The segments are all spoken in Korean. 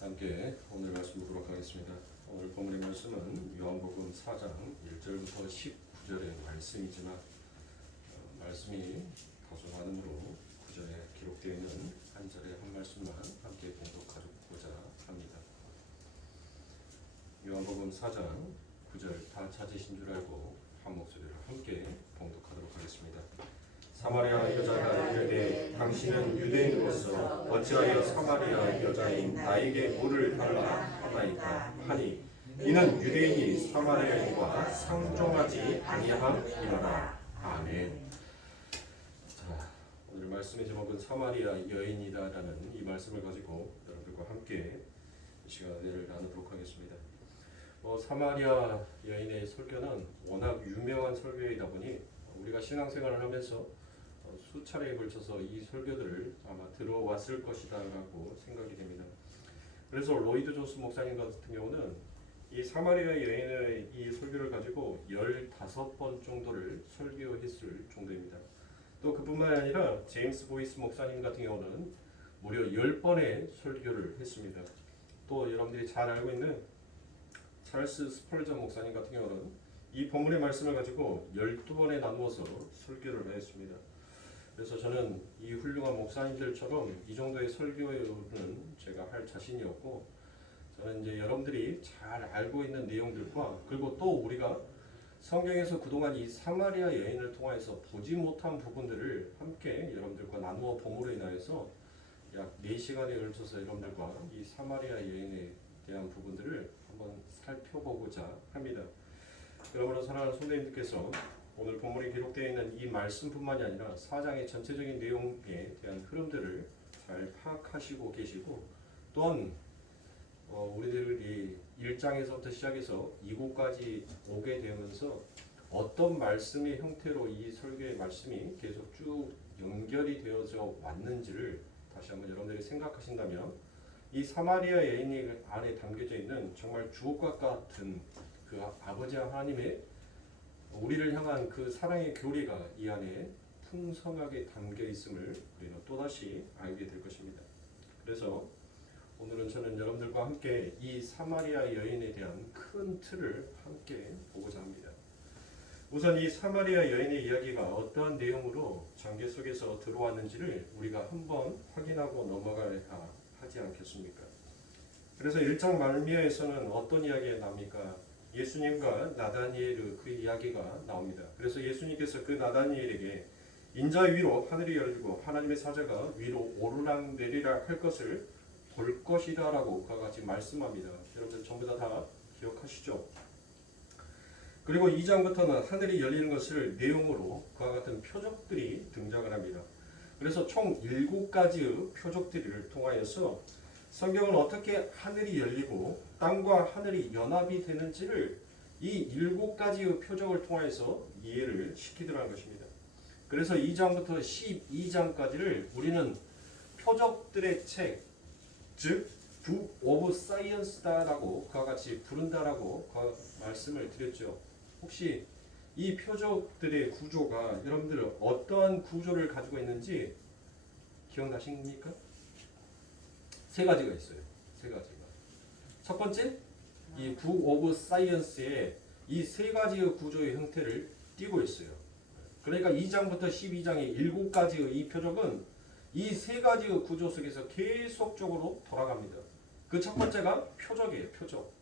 함께 오늘 말씀 보도록 하겠습니다. 오늘 본문의 말씀은 요한복음 4장 1절부터 19절의 말씀이지만 말씀이 다소 많으므로 9절에 기록되어 있는 한 절의 한 말씀만 함께 봉독하고자 합니다. 요한복음 4장 9절 다 찾으신 줄 알고 한 목소리로 함께 봉독하도록 하겠습니다. 사마리아 여자가 이르되 당신은 유대인으로서 어찌하여 사마리아 여자인 나에게 물을 달라 하나이까 하니 이는 유대인이 사마리아인과 상종하지 아니함이니라. 아멘. 자, 오늘 말씀의 제목은 사마리아 여인이다라는 이 말씀을 가지고 여러분들과 함께 이 시간을 나누도록 하겠습니다. 사마리아 여인의 설교는 워낙 유명한 설교이다 보니 우리가 신앙생활을 하면서 수차례에 걸쳐서 이 설교들을 아마 들어왔을 것이다라고 생각이 됩니다. 그래서 로이드 존스 목사님 같은 경우는 이 사마리아 여인의 이 설교를 가지고 15번 정도를 설교했을 정도입니다. 또 그뿐만 아니라 제임스 보이스 목사님 같은 경우는 무려 10번의 설교를 했습니다. 또 여러분들이 잘 알고 있는 찰스 스펄전 목사님 같은 경우는 이 본문의 말씀을 가지고 12번에 나누어서 설교를 했습니다. 그래서 저는 이 훌륭한 목사님들처럼 이 정도의 설교는 제가 할 자신이 없고, 저는 이제 여러분들이 잘 알고 있는 내용들과 그리고 또 우리가 성경에서 그동안 이 사마리아 여인을 통해서 보지 못한 부분들을 함께 여러분들과 나누어 봄으로 인하여서 약 4시간에 걸쳐서 여러분들과 이 사마리아 여인에 대한 부분들을 한번 살펴보고자 합니다. 여러분은 사랑하는 성도님들께서 오늘 본문에 기록되어 있는 이 말씀뿐만이 아니라 4장의 전체적인 내용에 대한 흐름들을 잘 파악하시고 계시고, 또한 우리들이 1장에서부터 시작해서 이곳까지 오게 되면서 어떤 말씀의 형태로 이 설교의 말씀이 계속 쭉 연결이 되어져 왔는지를 다시 한번 여러분들이 생각하신다면 이 사마리아 여인 안에 담겨져 있는 정말 주옥과 같은 그 아버지 하나님의 우리를 향한 그 사랑의 교리가 이 안에 풍성하게 담겨 있음을 우리는 또다시 알게 될 것입니다. 그래서 오늘은 저는 여러분들과 함께 이 사마리아 여인에 대한 큰 틀을 함께 보고자 합니다. 우선 이 사마리아 여인의 이야기가 어떠한 내용으로 장계 속에서 들어왔는지를 우리가 한번 확인하고 넘어가야 하지 않겠습니까? 그래서 1장 말미에서는 어떤 이야기가 납니까? 예수님과 나다니엘 그 이야기가 나옵니다. 그래서 예수님께서 그 나다니엘에게 인자 위로 하늘이 열리고 하나님의 사자가 위로 오르락내리락 할 것을 볼 것이다 라고 그와 같이 말씀합니다. 여러분들 전부 다 기억하시죠? 그리고 2장부터는 하늘이 열리는 것을 내용으로 그와 같은 표적들이 등장을 합니다. 그래서 총 7가지의 표적들을 통하여서 성경은 어떻게 하늘이 열리고 땅과 하늘이 연합이 되는지를 이 7가지의 표적을 통해서 이해를 시키더라는 것입니다. 그래서 2장부터 12장까지를 우리는 표적들의 책, 즉 Book of Science다라고 그와 같이 부른다라고 말씀을 드렸죠. 혹시 이 표적들의 구조가 여러분들 어떠한 구조를 가지고 있는지 기억나십니까? 3가지가 있어요. 3가지가. 첫 번째, 이 Book of Science에 이 3가지의 구조의 형태를 띠고 있어요. 그러니까 2장부터 12장의 7가지의 이 표적은 이 3가지의 구조 속에서 계속적으로 돌아갑니다. 그 첫 번째가 표적이에요. 표적.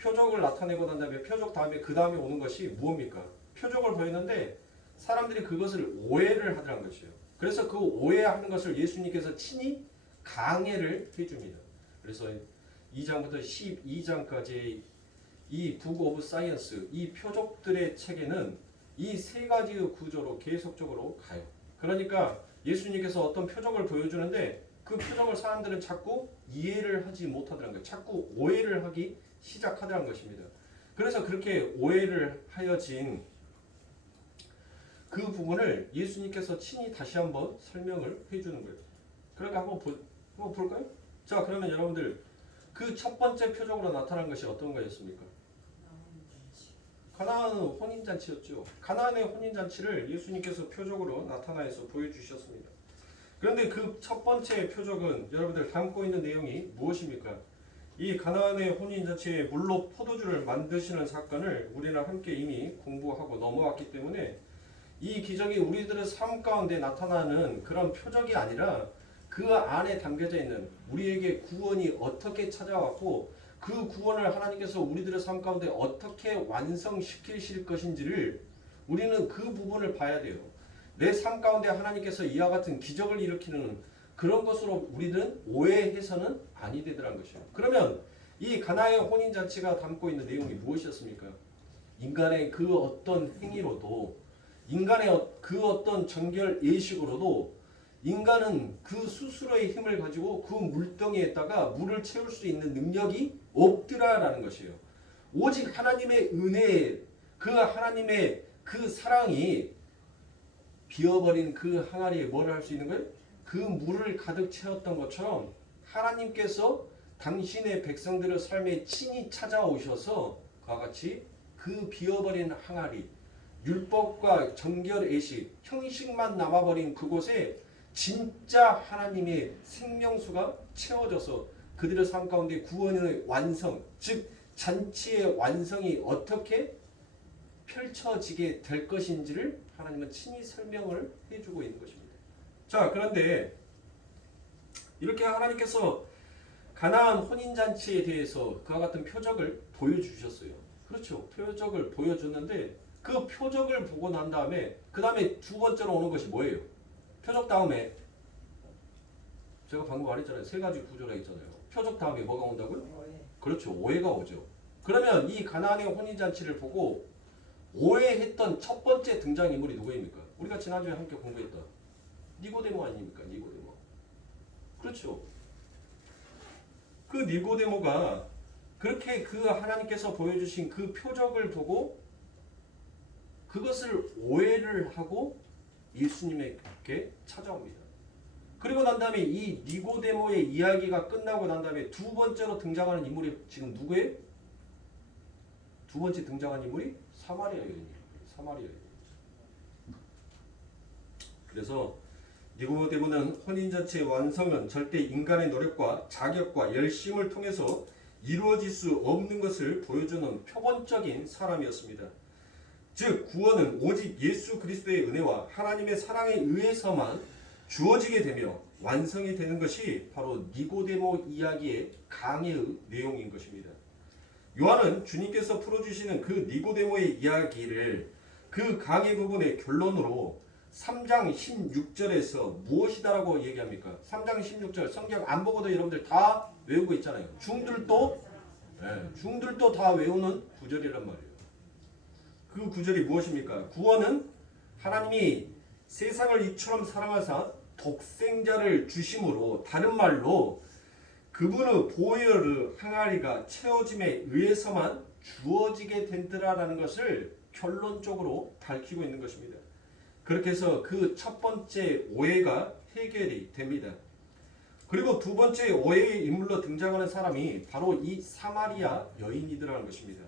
표적을 나타내고 난 다음에 표적 다음에 그 다음에 오는 것이 무엇입니까? 표적을 보였는데 사람들이 그것을 오해를 하더란 것이에요. 그래서 그 오해하는 것을 예수님께서 친히 강해를 해줍니다. 그래서 2장부터 12장까지 이 Book of Science, 이 표적들의 책에는 이 3가지의 구조로 계속적으로 가요. 그러니까 예수님께서 어떤 표적을 보여주는데 그 표적을 사람들은 자꾸 이해를 하지 못하더라는 거예요. 자꾸 오해를 하기 시작하더라는 것입니다. 그래서 그렇게 오해를 하여진 그 부분을 예수님께서 친히 다시 한번 설명을 해주는 거예요. 그러니까 한번 볼까요? 자, 그러면 여러분들 그 첫 번째 표적으로 나타난 것이 어떤 거였습니까? 가나안 혼인잔치였죠. 가나안의 혼인잔치를 예수님께서 표적으로 나타나서 보여주셨습니다. 그런데 그 첫 번째 표적은 여러분들 담고 있는 내용이 무엇입니까? 이 가나안의 혼인잔치에 물로 포도주를 만드시는 사건을 우리는 함께 이미 공부하고 넘어왔기 때문에 이 기적이 우리들의 삶 가운데 나타나는 그런 표적이 아니라 그 안에 담겨져 있는 우리에게 구원이 어떻게 찾아왔고 그 구원을 하나님께서 우리들의 삶 가운데 어떻게 완성시키실 것인지를 우리는 그 부분을 봐야 돼요. 내 삶 가운데 하나님께서 이와 같은 기적을 일으키는 그런 것으로 우리는 오해해서는 아니 되더란 것이에요. 그러면 이 가나의 혼인잔치가 담고 있는 내용이 무엇이었습니까? 인간의 그 어떤 행위로도 인간의 그 어떤 정결 예식으로도 인간은 그 스스로의 힘을 가지고 그 물덩이에다가 물을 채울 수 있는 능력이 없더라라는 것이에요. 오직 하나님의 은혜, 그 하나님의 그 사랑이 비어버린 그 항아리에 뭘 할 수 있는 거예요? 그 물을 가득 채웠던 것처럼 하나님께서 당신의 백성들의 삶에 친히 찾아오셔서 그와 같이 그 비어버린 항아리, 율법과 정결 예식, 형식만 남아버린 그곳에 진짜 하나님의 생명수가 채워져서 그들의 삶 가운데 구원의 완성, 즉 잔치의 완성이 어떻게 펼쳐지게 될 것인지를 하나님은 친히 설명을 해주고 있는 것입니다. 자, 그런데 이렇게 하나님께서 가나안 혼인잔치에 대해서 그와 같은 표적을 보여주셨어요. 그렇죠. 표적을 보여줬는데 그 표적을 보고 난 다음에 그 다음에 두 번째로 오는 것이 뭐예요? 표적 다음에 제가 방금 말했잖아요. 세 가지 구조가 있잖아요. 표적 다음에 뭐가 온다고요? 그렇죠. 오해가 오죠. 그러면 이 가나안의 혼인잔치를 보고 오해했던 첫 번째 등장인물이 누구입니까? 우리가 지난주에 함께 공부했던 니고데모 아닙니까? 니고데모. 그렇죠. 그 니고데모가 그렇게 그 하나님께서 보여주신 그 표적을 보고 그것을 오해를 하고 예수님에게 찾아옵니다. 그리고 난 다음에 이 니고데모의 이야기가 끝나고 난 다음에 두 번째로 등장하는 인물이 지금 누구예요? 두 번째 등장한 인물이 사마리아 여인이에요. 사마리아 여인. 그래서 니고데모는 혼인잔치의 완성은 절대 인간의 노력과 자격과 열심을 통해서 이루어질 수 없는 것을 보여주는 표본적인 사람이었습니다. 즉 구원은 오직 예수 그리스도의 은혜와 하나님의 사랑에 의해서만 주어지게 되며 완성이 되는 것이 바로 니고데모 이야기의 강의 내용인 것입니다. 요한은 주님께서 풀어주시는 그 니고데모의 이야기를 그 강의 부분의 결론으로 3장 16절에서 무엇이다라고 얘기합니까? 3장 16절 성경 안 보고도 여러분들 다 외우고 있잖아요. 중들도 다 외우는 구절이란 말이에요. 그 구절이 무엇입니까? 구원은 하나님이 세상을 이처럼 사랑하사 독생자를 주심으로, 다른 말로 그분의 보혈의 항아리가 채워짐에 의해서만 주어지게 된다라는 것을 결론적으로 밝히고 있는 것입니다. 그렇게 해서 그 첫 번째 오해가 해결이 됩니다. 그리고 두 번째 오해의 인물로 등장하는 사람이 바로 이 사마리아 여인이더라는 것입니다.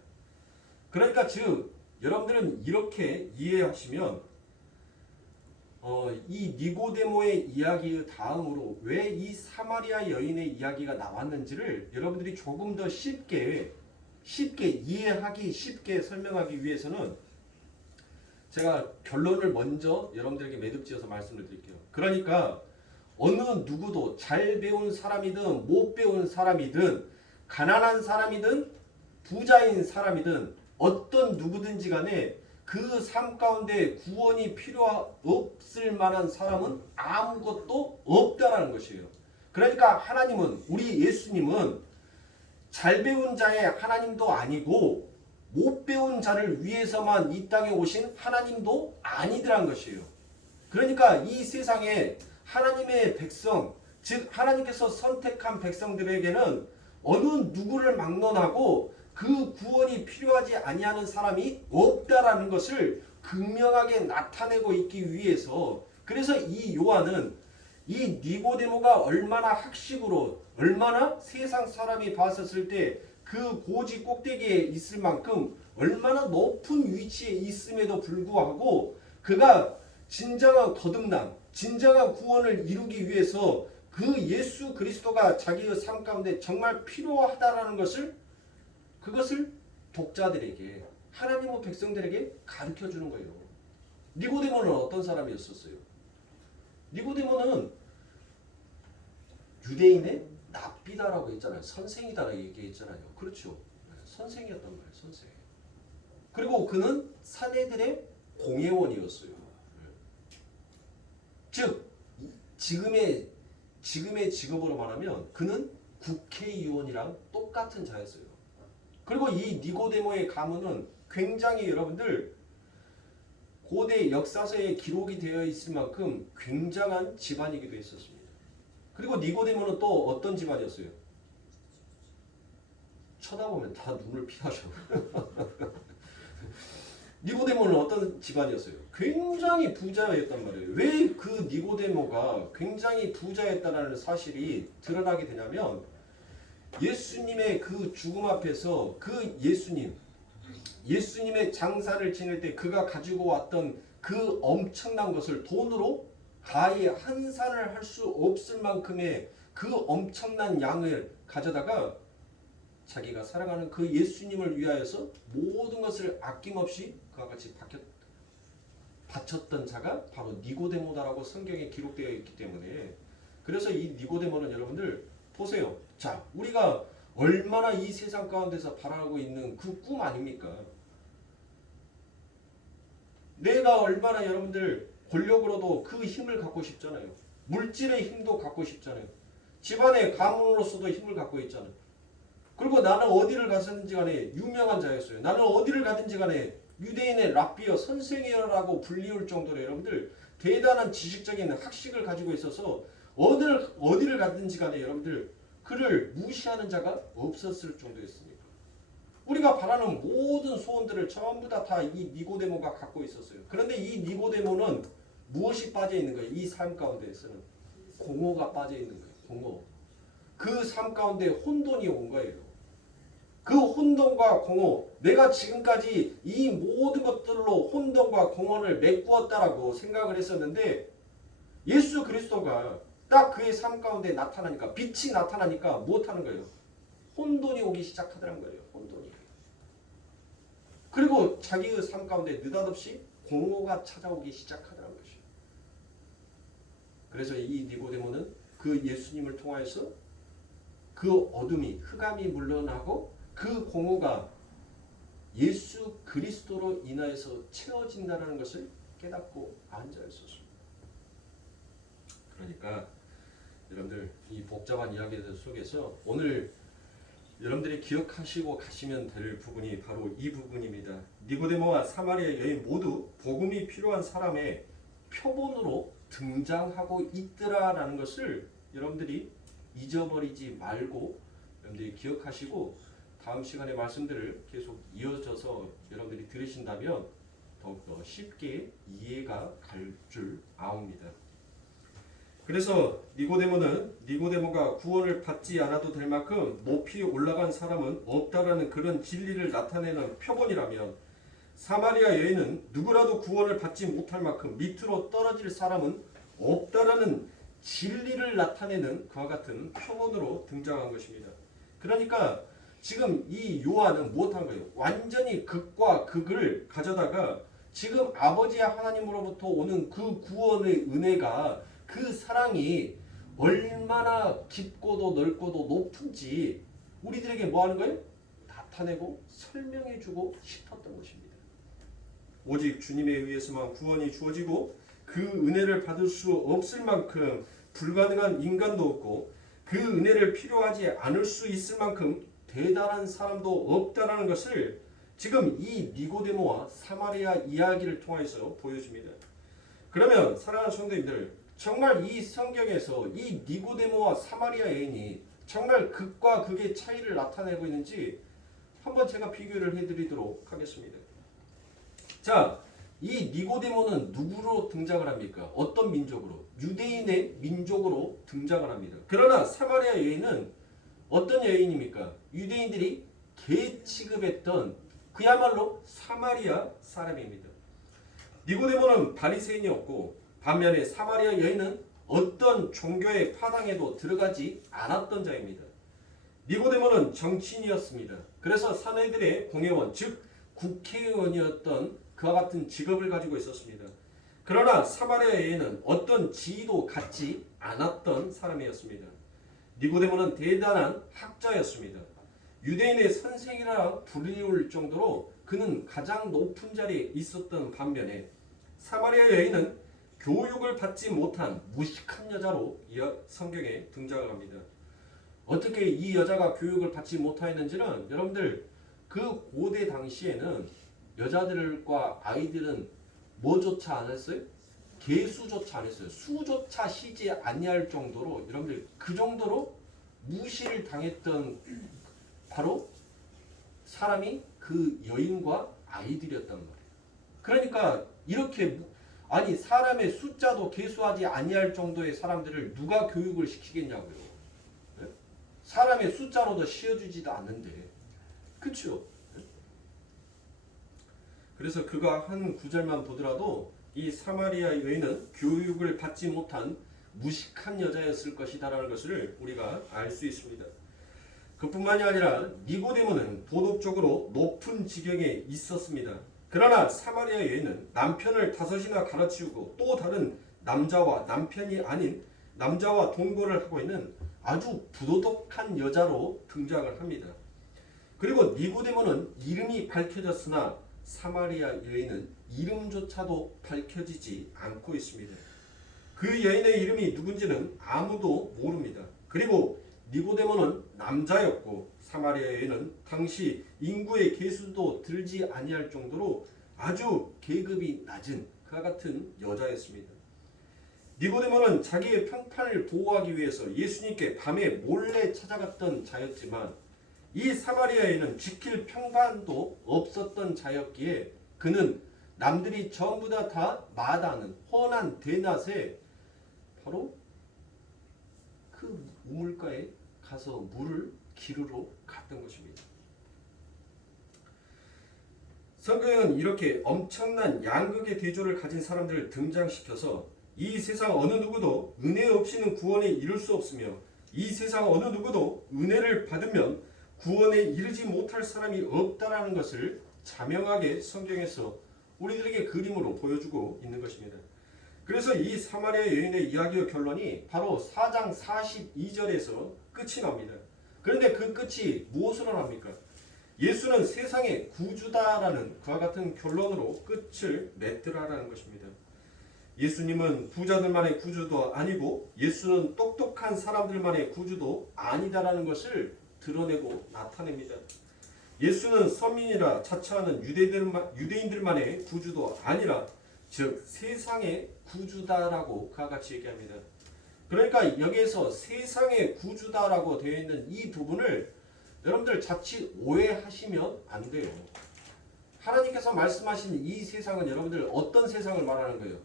그러니까 즉 여러분들은 이렇게 이해하시면 이 니고데모의 이야기의 다음으로 왜 이 사마리아 여인의 이야기가 나왔는지를 여러분들이 조금 더 쉽게 이해하기 쉽게 설명하기 위해서는 제가 결론을 먼저 여러분들에게 매듭지어서 말씀을 드릴게요. 그러니까 어느 누구도 잘 배운 사람이든 못 배운 사람이든 가난한 사람이든 부자인 사람이든 어떤 누구든지 간에 그 삶 가운데 구원이 필요 없을 만한 사람은 아무것도 없다라는 것이에요. 그러니까 하나님은, 우리 예수님은 잘 배운 자의 하나님도 아니고 못 배운 자를 위해서만 이 땅에 오신 하나님도 아니더란 것이에요. 그러니까 이 세상에 하나님의 백성, 즉 하나님께서 선택한 백성들에게는 어느 누구를 막론하고 그 구원이 필요하지 아니하는 사람이 없다라는 것을 극명하게 나타내고 있기 위해서, 그래서 이 요한은 이 니고데모가 얼마나 학식으로, 얼마나 세상 사람이 봤었을 때 그 고지 꼭대기에 있을 만큼 얼마나 높은 위치에 있음에도 불구하고 그가 진정한 거듭남, 진정한 구원을 이루기 위해서 그 예수 그리스도가 자기의 삶 가운데 정말 필요하다라는 그것을 독자들에게 하나님의 백성들에게 가르쳐 주는 거예요. 니고데모는 어떤 사람이었었어요? 니고데모는 유대인의 랍비다라고 했잖아요. 선생이다라고 얘기했잖아요. 그렇죠. 선생이었단 말이에요. 선생. 그리고 그는 사내들의 공회원이었어요. 즉 지금의 직업으로 말하면 그는 국회의원이랑 똑같은 자였어요. 그리고 이 니고데모의 가문은 굉장히 여러분들 고대 역사서에 기록이 되어 있을 만큼 굉장한 집안이기도 했었습니다. 그리고 니고데모는 또 어떤 집안이었어요? 쳐다보면 다 눈을 피하셔. 니고데모는 어떤 집안이었어요? 굉장히 부자였단 말이에요. 왜 그 니고데모가 굉장히 부자였다는 사실이 드러나게 되냐면 예수님의 그 죽음 앞에서 그 예수님의 장사를 지낼 때 그가 가지고 왔던 그 엄청난 것을 돈으로 가히 환산을 할 수 없을 만큼의 그 엄청난 양을 가져다가 자기가 사랑하는 그 예수님을 위하여서 모든 것을 아낌없이 그와 같이 바쳤던 자가 바로 니고데모다라고 성경에 기록되어 있기 때문에 그래서 이 니고데모는 여러분들 보세요. 자, 우리가 얼마나 이 세상 가운데서 바라고 있는 그 꿈 아닙니까? 내가 얼마나 여러분들 권력으로도 그 힘을 갖고 싶잖아요. 물질의 힘도 갖고 싶잖아요. 집안의 가문으로서도 힘을 갖고 있잖아요. 그리고 나는 어디를 가든지 간에 유명한 자였어요. 나는 어디를 가든지 간에 유대인의 랍비어 선생이라고 불리울 정도로 여러분들 대단한 지식적인 학식을 가지고 있어서 어디를 가든지 간에 여러분들 그를 무시하는 자가 없었을 정도였으니까. 우리가 바라는 모든 소원들을 전부 다 이 니고데모가 갖고 있었어요. 그런데 이 니고데모는 무엇이 빠져 있는 거예요? 이 삶 가운데에서는 공허가 빠져 있는 거예요. 공허. 그 삶 가운데 혼돈이 온 거예요. 그 혼돈과 공허, 내가 지금까지 이 모든 것들로 혼돈과 공허를 메꾸었다라고 생각을 했었는데 예수 그리스도가 딱 그의 삶 가운데 나타나니까 빛이 나타나니까 무엇하는 거예요? 혼돈이 오기 시작하더란 거예요. 혼돈이. 그리고 자기의 삶 가운데 느닷없이 공허가 찾아오기 시작하더란 것이에요. 그래서 이 니고데모는 그 예수님을 통하여서 그 어둠이 흑암이 물러나고 그 공허가 예수 그리스도로 인하여서 채워진다는 것을 깨닫고 앉아 있었습니다. 그러니까 여러분들 이 복잡한 이야기들 속에서 오늘 여러분들이 기억하시고 가시면 될 부분이 바로 이 부분입니다. 니고데모와 사마리아 여인 모두 복음이 필요한 사람의 표본으로 등장하고 있더라라는 것을 여러분들이 잊어버리지 말고 여러분들이 기억하시고 다음 시간의 말씀들을 계속 이어져서 여러분들이 들으신다면 더욱더 쉽게 이해가 갈 줄 아옵니다. 그래서 니고데모가 구원을 받지 않아도 될 만큼 높이 올라간 사람은 없다라는 그런 진리를 나타내는 표본이라면 사마리아 여인은 누구라도 구원을 받지 못할 만큼 밑으로 떨어질 사람은 없다라는 진리를 나타내는 그와 같은 표본으로 등장한 것입니다. 그러니까 지금 이 요한은 무엇한 거예요? 완전히 극과 극을 가져다가 지금 아버지 하나님으로부터 오는 그 구원의 은혜가 그 사랑이 얼마나 깊고도 넓고도 높은지 우리들에게 뭐 하는 거예요? 나타내고 설명해주고 싶었던 것입니다. 오직 주님에 의해서만 구원이 주어지고 그 은혜를 받을 수 없을 만큼 불가능한 인간도 없고 그 은혜를 필요하지 않을 수 있을 만큼 대단한 사람도 없다라는 것을 지금 이 니고데모와 사마리아 이야기를 통해서 보여줍니다. 그러면 사랑하는 성도님들, 정말 이 성경에서 이 니고데모와 사마리아 여인이 정말 극과 극의 차이를 나타내고 있는지 한번 제가 비교를 해드리도록 하겠습니다. 자, 이 니고데모는 누구로 등장을 합니까? 어떤 민족으로? 유대인의 민족으로 등장을 합니다. 그러나 사마리아 여인은 어떤 여인입니까? 유대인들이 개 취급했던 그야말로 사마리아 사람입니다. 니고데모는 바리새인이었고 반면에 사마리아 여인은 어떤 종교의 파당에도 들어가지 않았던 자입니다. 니고데모는 정치인이었습니다. 그래서 사내들의 공회원, 즉 국회의원이었던 그와 같은 직업을 가지고 있었습니다. 그러나 사마리아 여인은 어떤 지위도 갖지 않았던 사람이었습니다. 니고데모는 대단한 학자였습니다. 유대인의 선생이라 부르울 정도로 그는 가장 높은 자리에 있었던 반면에 사마리아 여인은 교육을 받지 못한 무식한 여자로 성경에 등장을 합니다. 어떻게 이 여자가 교육을 받지 못하였는지는 여러분들 그 고대 당시에는 여자들과 아이들은 뭐조차 안 했어요? 개수조차 안 했어요. 수조차 쉬지 아니할 정도로 여러분들 그 정도로 무시를 당했던 바로 사람이 그 여인과 아이들이었단 말이에요. 그러니까 이렇게 아니 사람의 숫자도 계수하지 아니할 정도의 사람들을 누가 교육을 시키겠냐고요. 네? 사람의 숫자로도 씌워주지도 않는데 그렇죠? 네? 그래서 그가 한 구절만 보더라도 이 사마리아 여인은 교육을 받지 못한 무식한 여자였을 것이다라는 것을 우리가 알 수 있습니다. 그뿐만이 아니라 니고데모는 도덕적으로 높은 지경에 있었습니다. 그러나 사마리아 여인은 남편을 5이나 갈아치우고 또 다른 남자와 남편이 아닌 남자와 동거를 하고 있는 아주 부도덕한 여자로 등장을 합니다. 그리고 니고데모는 이름이 밝혀졌으나 사마리아 여인은 이름조차도 밝혀지지 않고 있습니다. 그 여인의 이름이 누군지는 아무도 모릅니다. 그리고 니고데모는 남자였고 사마리아 여인은 당시 인구의 계수도 들지 아니할 정도로 아주 계급이 낮은 그와 같은 여자였습니다. 니고데모는 자기의 평판을 보호하기 위해서 예수님께 밤에 몰래 찾아갔던 자였지만 이 사마리아 여인은 지킬 평판도 없었던 자였기에 그는 남들이 전부 다 마다하는 훤한 대낮에 바로 그 우물가에 가서 물을 기르러 갔던 것입니다. 성경은 이렇게 엄청난 양극의 대조를 가진 사람들을 등장시켜서 이 세상 어느 누구도 은혜 없이는 구원에 이를 수 없으며 이 세상 어느 누구도 은혜를 받으면 구원에 이르지 못할 사람이 없다라는 것을 자명하게 성경에서 우리들에게 그림으로 보여주고 있는 것입니다. 그래서 이 사마리아 여인의 이야기의 결론이 바로 4장 42절에서 끝이 납니다. 그런데 그 끝이 무엇으로 납니까? 예수는 세상의 구주다라는 그와 같은 결론으로 끝을 맺더라라는 것입니다. 예수님은 부자들만의 구주도 아니고 예수는 똑똑한 사람들만의 구주도 아니다라는 것을 드러내고 나타냅니다. 예수는 선민이라 자처하는 유대인들만의 구주도 아니라 즉 세상의 구주다라고 그와 같이 얘기합니다. 그러니까 여기에서 세상의 구주다라고 되어 있는 이 부분을 여러분들 자칫 오해하시면 안 돼요. 하나님께서 말씀하신 이 세상은 여러분들 어떤 세상을 말하는 거예요?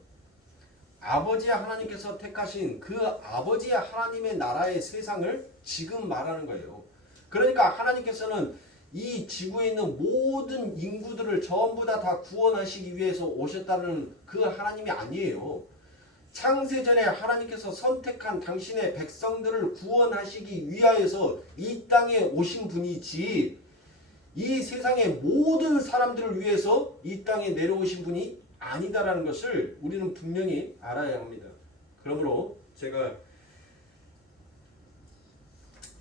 아버지의 하나님께서 택하신 그 아버지의 하나님의 나라의 세상을 지금 말하는 거예요. 그러니까 하나님께서는 이 지구에 있는 모든 인구들을 전부 다 구원하시기 위해서 오셨다는 그 하나님이 아니에요. 창세전에 하나님께서 선택한 당신의 백성들을 구원하시기 위하여서 이 땅에 오신 분이지 이 세상의 모든 사람들을 위해서 이 땅에 내려오신 분이 아니다라는 것을 우리는 분명히 알아야 합니다. 그러므로 제가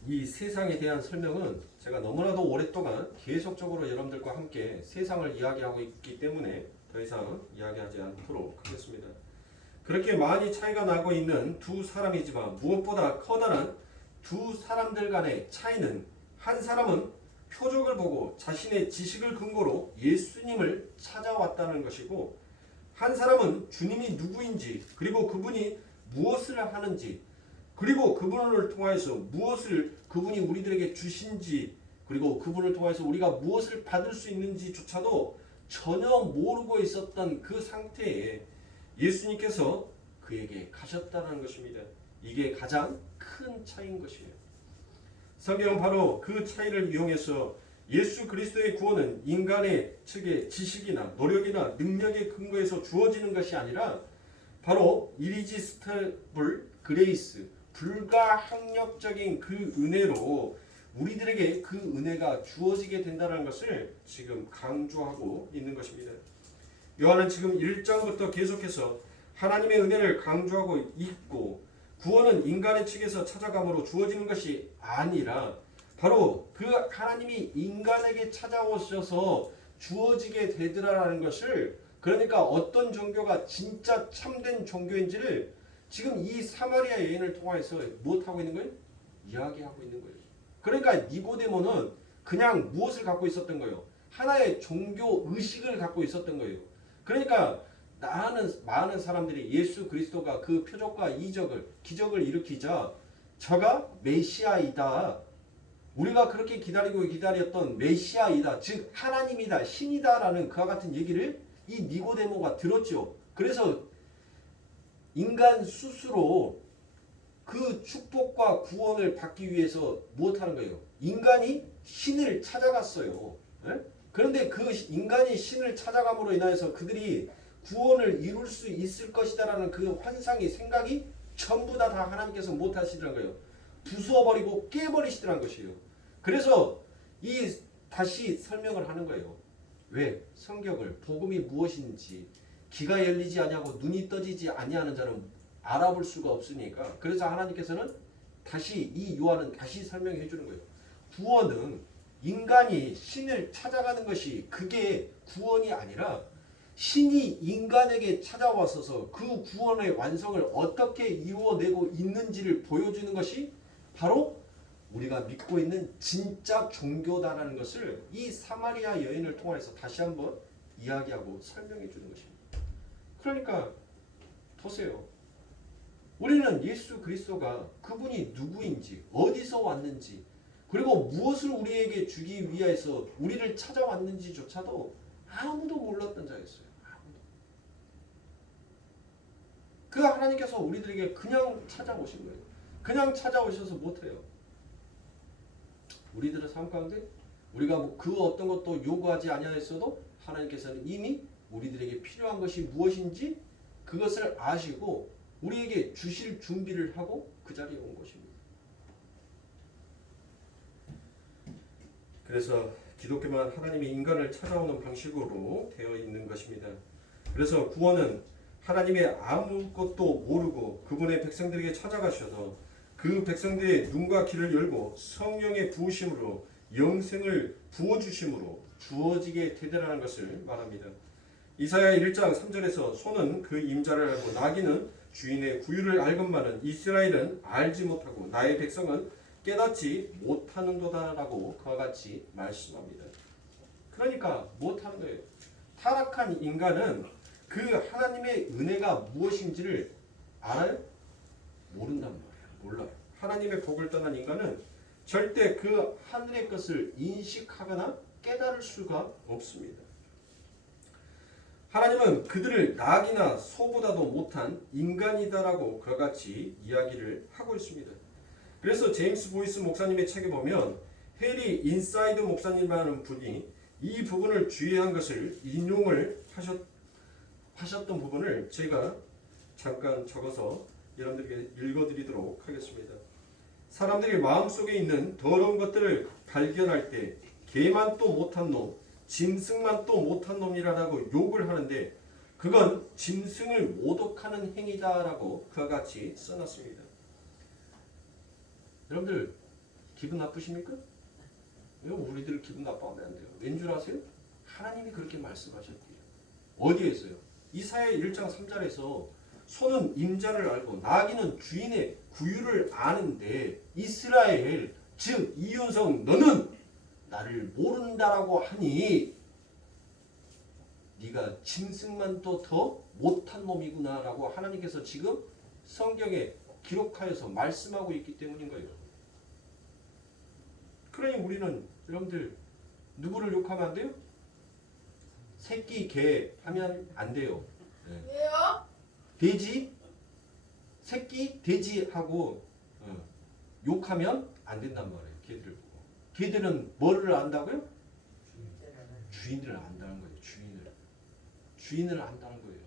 이 세상에 대한 설명은 제가 너무나도 오랫동안 계속적으로 여러분들과 함께 세상을 이야기하고 있기 때문에 더 이상 이야기하지 않도록 하겠습니다. 그렇게 많이 차이가 나고 있는 두 사람이지만 무엇보다 커다란 두 사람들 간의 차이는 한 사람은 표적을 보고 자신의 지식을 근거로 예수님을 찾아왔다는 것이고 한 사람은 주님이 누구인지 그리고 그분이 무엇을 하는지 그리고 그분을 통하여서 무엇을 그분이 우리들에게 주신지 그리고 그분을 통해서 우리가 무엇을 받을 수 있는지조차도 전혀 모르고 있었던 그 상태에 예수님께서 그에게 가셨다는 것입니다. 이게 가장 큰 차이인 것이에요. 성경은 바로 그 차이를 이용해서 예수 그리스도의 구원은 인간의 측의 지식이나 노력이나 능력의 근거에서 주어지는 것이 아니라 바로 이리지스터블 그레이스, 불가항력적인 그 은혜로 우리들에게 그 은혜가 주어지게 된다는 것을 지금 강조하고 있는 것입니다. 요한은 지금 1장부터 계속해서 하나님의 은혜를 강조하고 있고, 구원은 인간의 측에서 찾아감으로 주어지는 것이 아니라 바로 그 하나님이 인간에게 찾아오셔서 주어지게 되더라라는 것을, 그러니까 어떤 종교가 진짜 참된 종교인지를 지금 이 사마리아 여인을 통해서 무엇하고 있는 거예요? 이야기하고 있는 거예요. 그러니까 니고데모는 그냥 무엇을 갖고 있었던 거예요? 하나의 종교 의식을 갖고 있었던 거예요. 그러니까 많은 사람들이 예수 그리스도가 그 표적과 이적을, 기적을 일으키자 저가 메시아이다, 우리가 그렇게 기다렸던 메시아이다, 즉 하나님이다, 신이다라는 그와 같은 얘기를 이 니고데모가 들었죠. 그래서 인간 스스로 그 축복과 구원을 받기 위해서 무엇하는 거예요? 인간이 신을 찾아갔어요. 네? 그런데 그 인간이 신을 찾아감으로 인하여서 그들이 구원을 이룰 수 있을 것이다라는 그 환상이, 생각이 전부 다 하나님께서 못하시더란 거예요. 부수어버리고 깨버리시더란 것이에요. 그래서 다시 설명을 하는 거예요. 왜? 성경을, 복음이 무엇인지 귀가 열리지 아니하고 눈이 떠지지 아니하는 자는 알아볼 수가 없으니까, 그래서 하나님께서는 다시, 이 요한은 다시 설명해 주는 거예요. 구원은 인간이 신을 찾아가는 것이 그게 구원이 아니라 신이 인간에게 찾아와서 그 구원의 완성을 어떻게 이루어내고 있는지를 보여주는 것이 바로 우리가 믿고 있는 진짜 종교다라는 것을 이 사마리아 여인을 통해서 다시 한번 이야기하고 설명해 주는 것입니다. 그러니까 보세요. 우리는 예수 그리스도가 그분이 누구인지, 어디서 왔는지, 그리고 무엇을 우리에게 주기 위해서 우리를 찾아왔는지조차도 아무도 몰랐던 자였어요. 아무도. 그 하나님께서 우리들에게 그냥 찾아오신 거예요. 그냥 찾아오셔서 못해요. 우리들의 삶 가운데 우리가 그 어떤 것도 요구하지 아니하였어도 하나님께서는 이미 우리들에게 필요한 것이 무엇인지 그것을 아시고 우리에게 주실 준비를 하고 그 자리에 온 것입니다. 그래서 기독교만 하나님이 인간을 찾아오는 방식으로 되어 있는 것입니다. 그래서 구원은 하나님의 아무것도 모르고 그분의 백성들에게 찾아가셔서 그 백성들의 눈과 귀를 열고 성령의 부으심으로 영생을 부어주심으로 주어지게 되더라는 것을 말합니다. 이사야 1장 3절에서 소는 그 임자를 알고 나귀는 주인의 구유를 알건만은 이스라엘은 알지 못하고 나의 백성은 깨닫지 못하는도다라고 그와 같이 말씀합니다. 그러니까 못하는 거예요. 타락한 인간은 그 하나님의 은혜가 무엇인지를 알아요? 모른단 말이에요. 몰라요. 하나님의 복을 떠난 인간은 절대 그 하늘의 것을 인식하거나 깨달을 수가 없습니다. 하나님은 그들을 낙이나 소보다도 못한 인간이다라고 그와 같이 이야기를 하고 있습니다. 그래서 제임스 보이스 목사님의 책에 보면 해리 인사이드 목사님이라는 분이 이 부분을 주의한 것을 인용을 하셨던 부분을 제가 잠깐 적어서 여러분들에게 읽어드리도록 하겠습니다. 사람들이 마음속에 있는 더러운 것들을 발견할 때 개만 또 못한 놈, 짐승만 또 못한 놈이라고 욕을 하는데 그건 짐승을 모독하는 행위다라고 그와 같이 써놨습니다. 여러분들 기분 나쁘십니까? 우리들 기분 나빠하면 안 돼요. 왠 줄 아세요? 하나님이 그렇게 말씀하셨대요. 어디에 있어요? 이사야 1장 3절에서 소는 임자를 알고 나귀는 주인의 구유를 아는데 이스라엘 즉 이윤성 너는 나를 모른다라고 하니 네가 짐승만 또 더 못한 놈이구나라고 하나님께서 지금 성경에 기록하여서 말씀하고 있기 때문인 거예요. 그러니 우리는 여러분들 누구를 욕하면 안 돼요? 새끼 개 하면 안 돼요. 네. 왜요? 돼지 새끼 돼지하고 욕하면 안 된단 말이에요. 개들을 보고. 개들은 뭐를 안다고요? 주인을 안다는 거예요. 주인을 안다는 거예요.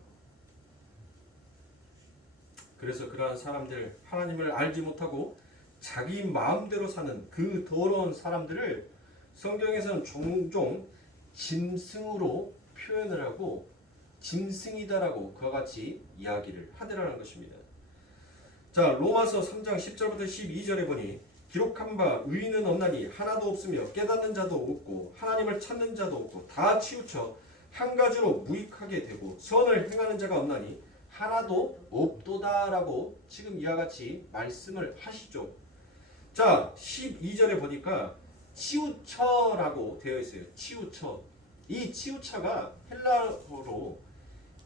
그래서 그러한 사람들, 하나님을 알지 못하고 자기 마음대로 사는 그 더러운 사람들을 성경에서는 종종 짐승으로 표현을 하고 짐승이다라고 그와 같이 이야기를 하더라는 것입니다. 자, 로마서 3장 10절부터 12절에 보니 기록한 바 의인은 없나니 하나도 없으며 깨닫는 자도 없고 하나님을 찾는 자도 없고 다 치우쳐 한 가지로 무익하게 되고 선을 행하는 자가 없나니 하나도 없도다라고 지금 이와 같이 말씀을 하시죠. 자, 12절에 보니까 치우쳐라고 되어 있어요. 치우쳐. 이 치우쳐가 헬라어로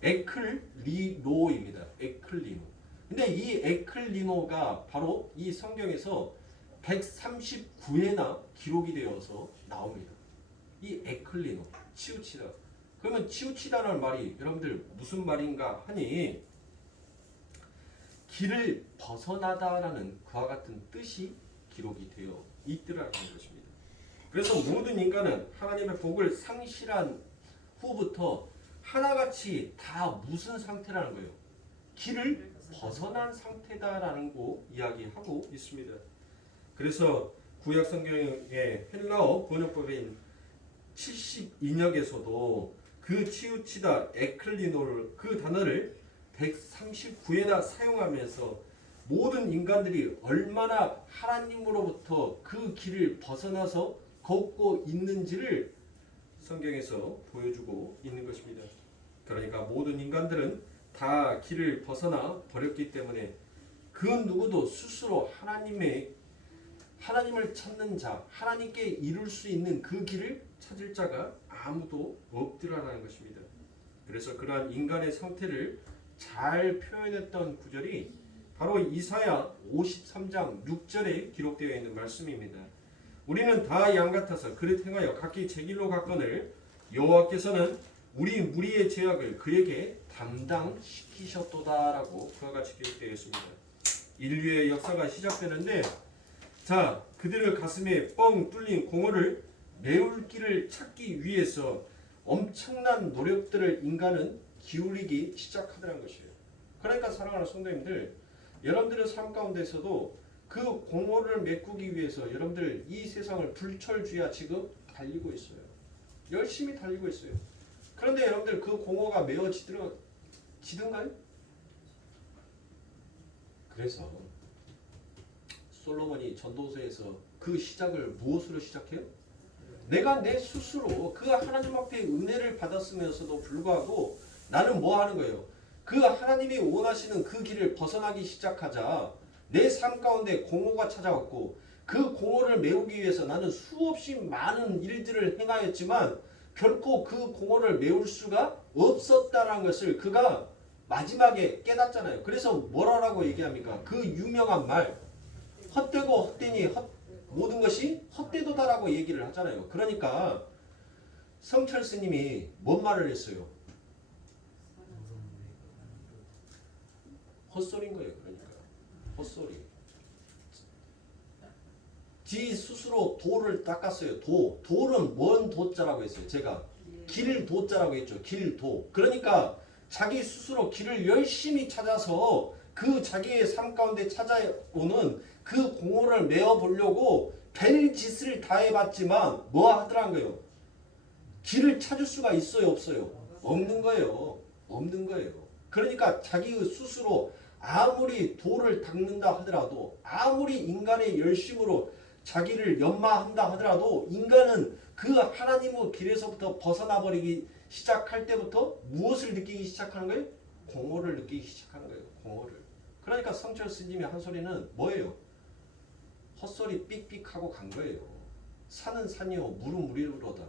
에클리노입니다. 에클리노. 근데 이 에클리노가 바로 이 성경에서 139회나 기록이 되어서 나옵니다. 이 에클리노, 치우치다. 그러면 치우치다라는 말이 여러분들 무슨 말인가 하니 길을 벗어나다라는 그와 같은 뜻이 기록이 되어 있더라는 것입니다. 그래서 모든 인간은 하나님의 복을 상실한 후부터 하나같이 다 무슨 상태라는 거예요? 길을 벗어난 상태다라는 거 이야기하고 있습니다. 그래서 구약 성경의 헬라어 번역법인 72역에서도 그 치우치다 에클리노를 그 단어를 139회나 사용하면서 모든 인간들이 얼마나 하나님으로부터 그 길을 벗어나서 걷고 있는지를 성경에서 보여주고 있는 것입니다. 그러니까 모든 인간들은 다 길을 벗어나 버렸기 때문에 그 누구도 스스로 하나님을 찾는 자, 하나님께 이룰 수 있는 그 길을 찾을 자가 아무도 없더라라는 것입니다. 그래서 그러한 인간의 상태를 잘 표현했던 구절이 바로 이사야 53장 6절에 기록되어 있는 말씀입니다. 우리는 다 양 같아서 그릇 행하여 각기 제 길로 갔거늘 여호와께서는 우리 무리의 죄악을 그에게 담당시키셨도다라고 그와 같이 기록되어 있습니다. 인류의 역사가 시작되는데 자, 그들의 가슴에 뻥 뚫린 공허를 메울 길을 찾기 위해서 엄청난 노력들을 인간은 기울이기 시작하더라는 것이에요. 그러니까 사랑하는 성도님들, 여러분들의 삶 가운데서도 그 공허를 메꾸기 위해서 여러분들 이 세상을 불철주야 지금 달리고 있어요. 열심히 달리고 있어요. 그런데 여러분들 그 공허가 메워지든가요? 그래서 솔로몬이 전도서에서 그 시작을 무엇으로 시작해요? 내가 내 스스로 그 하나님 앞에 은혜를 받았으면서도 불구하고 나는 뭐 하는 거예요? 그 하나님이 원하시는 그 길을 벗어나기 시작하자 내 삶 가운데 공허가 찾아왔고 그 공허를 메우기 위해서 나는 수없이 많은 일들을 행하였지만 결코 그 공허를 메울 수가 없었다는 것을 그가 마지막에 깨닫잖아요. 그래서 뭐라고 얘기합니까? 그 유명한 말 헛되고 헛되니 모든 것이 헛되도다라고 얘기를 하잖아요. 그러니까 성철 스님이 뭔 말을 했어요? 헛소리인 거예요. 그러니까 헛소리. 지 스스로 도를 닦았어요. 도는 뭔 도자라고 했어요? 제가 길 도자라고 했죠. 길도. 그러니까 자기 스스로 길을 열심히 찾아서 그 자기의 삶 가운데 찾아오는 그 공허를 메워보려고 별짓을 다 해봤지만 뭐 하더란 거예요? 길을 찾을 수가 있어요? 없어요? 없는 거예요. 없는 거예요. 그러니까 자기 스스로 아무리 도를 닦는다 하더라도 아무리 인간의 열심으로 자기를 연마한다 하더라도 인간은 그 하나님의 길에서부터 벗어나버리기 시작할 때부터 무엇을 느끼기 시작하는 거예요? 공허를 느끼기 시작하는 거예요. 공허를. 그러니까 성철 스님의 한 소리는 뭐예요? 헛소리 삑삑하고 간 거예요. 산은 산이요 물은 물이로다.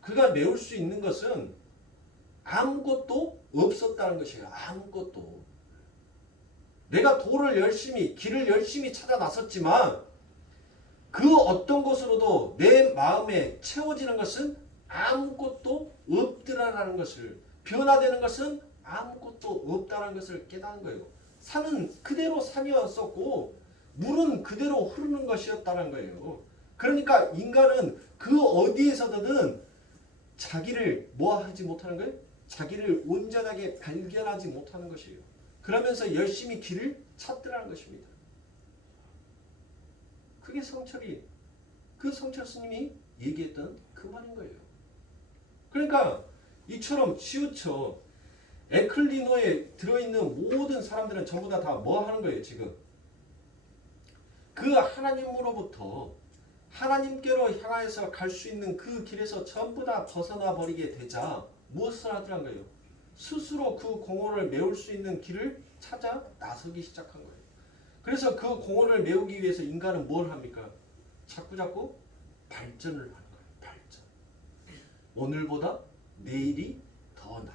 그가 메울 수 있는 것은 아무것도 없었다는 것이에요. 아무것도. 내가 길을 열심히 찾아 나섰지만 그 어떤 것으로도 내 마음에 채워지는 것은 아무것도 없더라라는 것을, 변화되는 것은 아무것도 없다는 것을 깨닫는 거예요. 산은 그대로 산이었었고 물은 그대로 흐르는 것이었다는 거예요. 그러니까 인간은 그 어디에서든 자기를 뭐 하지 못하는 거예요? 자기를 온전하게 발견하지 못하는 것이에요. 그러면서 열심히 길을 찾더라는 것입니다. 그게 성철이 그 성철 스님이 얘기했던 그 말인 거예요. 그러니까 이처럼 치우쳐 에클리노에 들어있는 모든 사람들은 전부 다 뭐 하는 거예요 지금? 그 하나님으로부터 하나님께로 향하여서 갈 수 있는 그 길에서 전부 다 벗어나 버리게 되자 무엇을 하더란 거예요? 스스로 그 공허를 메울 수 있는 길을 찾아 나서기 시작한 거예요. 그래서 그 공허를 메우기 위해서 인간은 뭘 합니까? 자꾸 발전을 하는 거예요. 발전. 오늘보다 내일이 더 낫도록.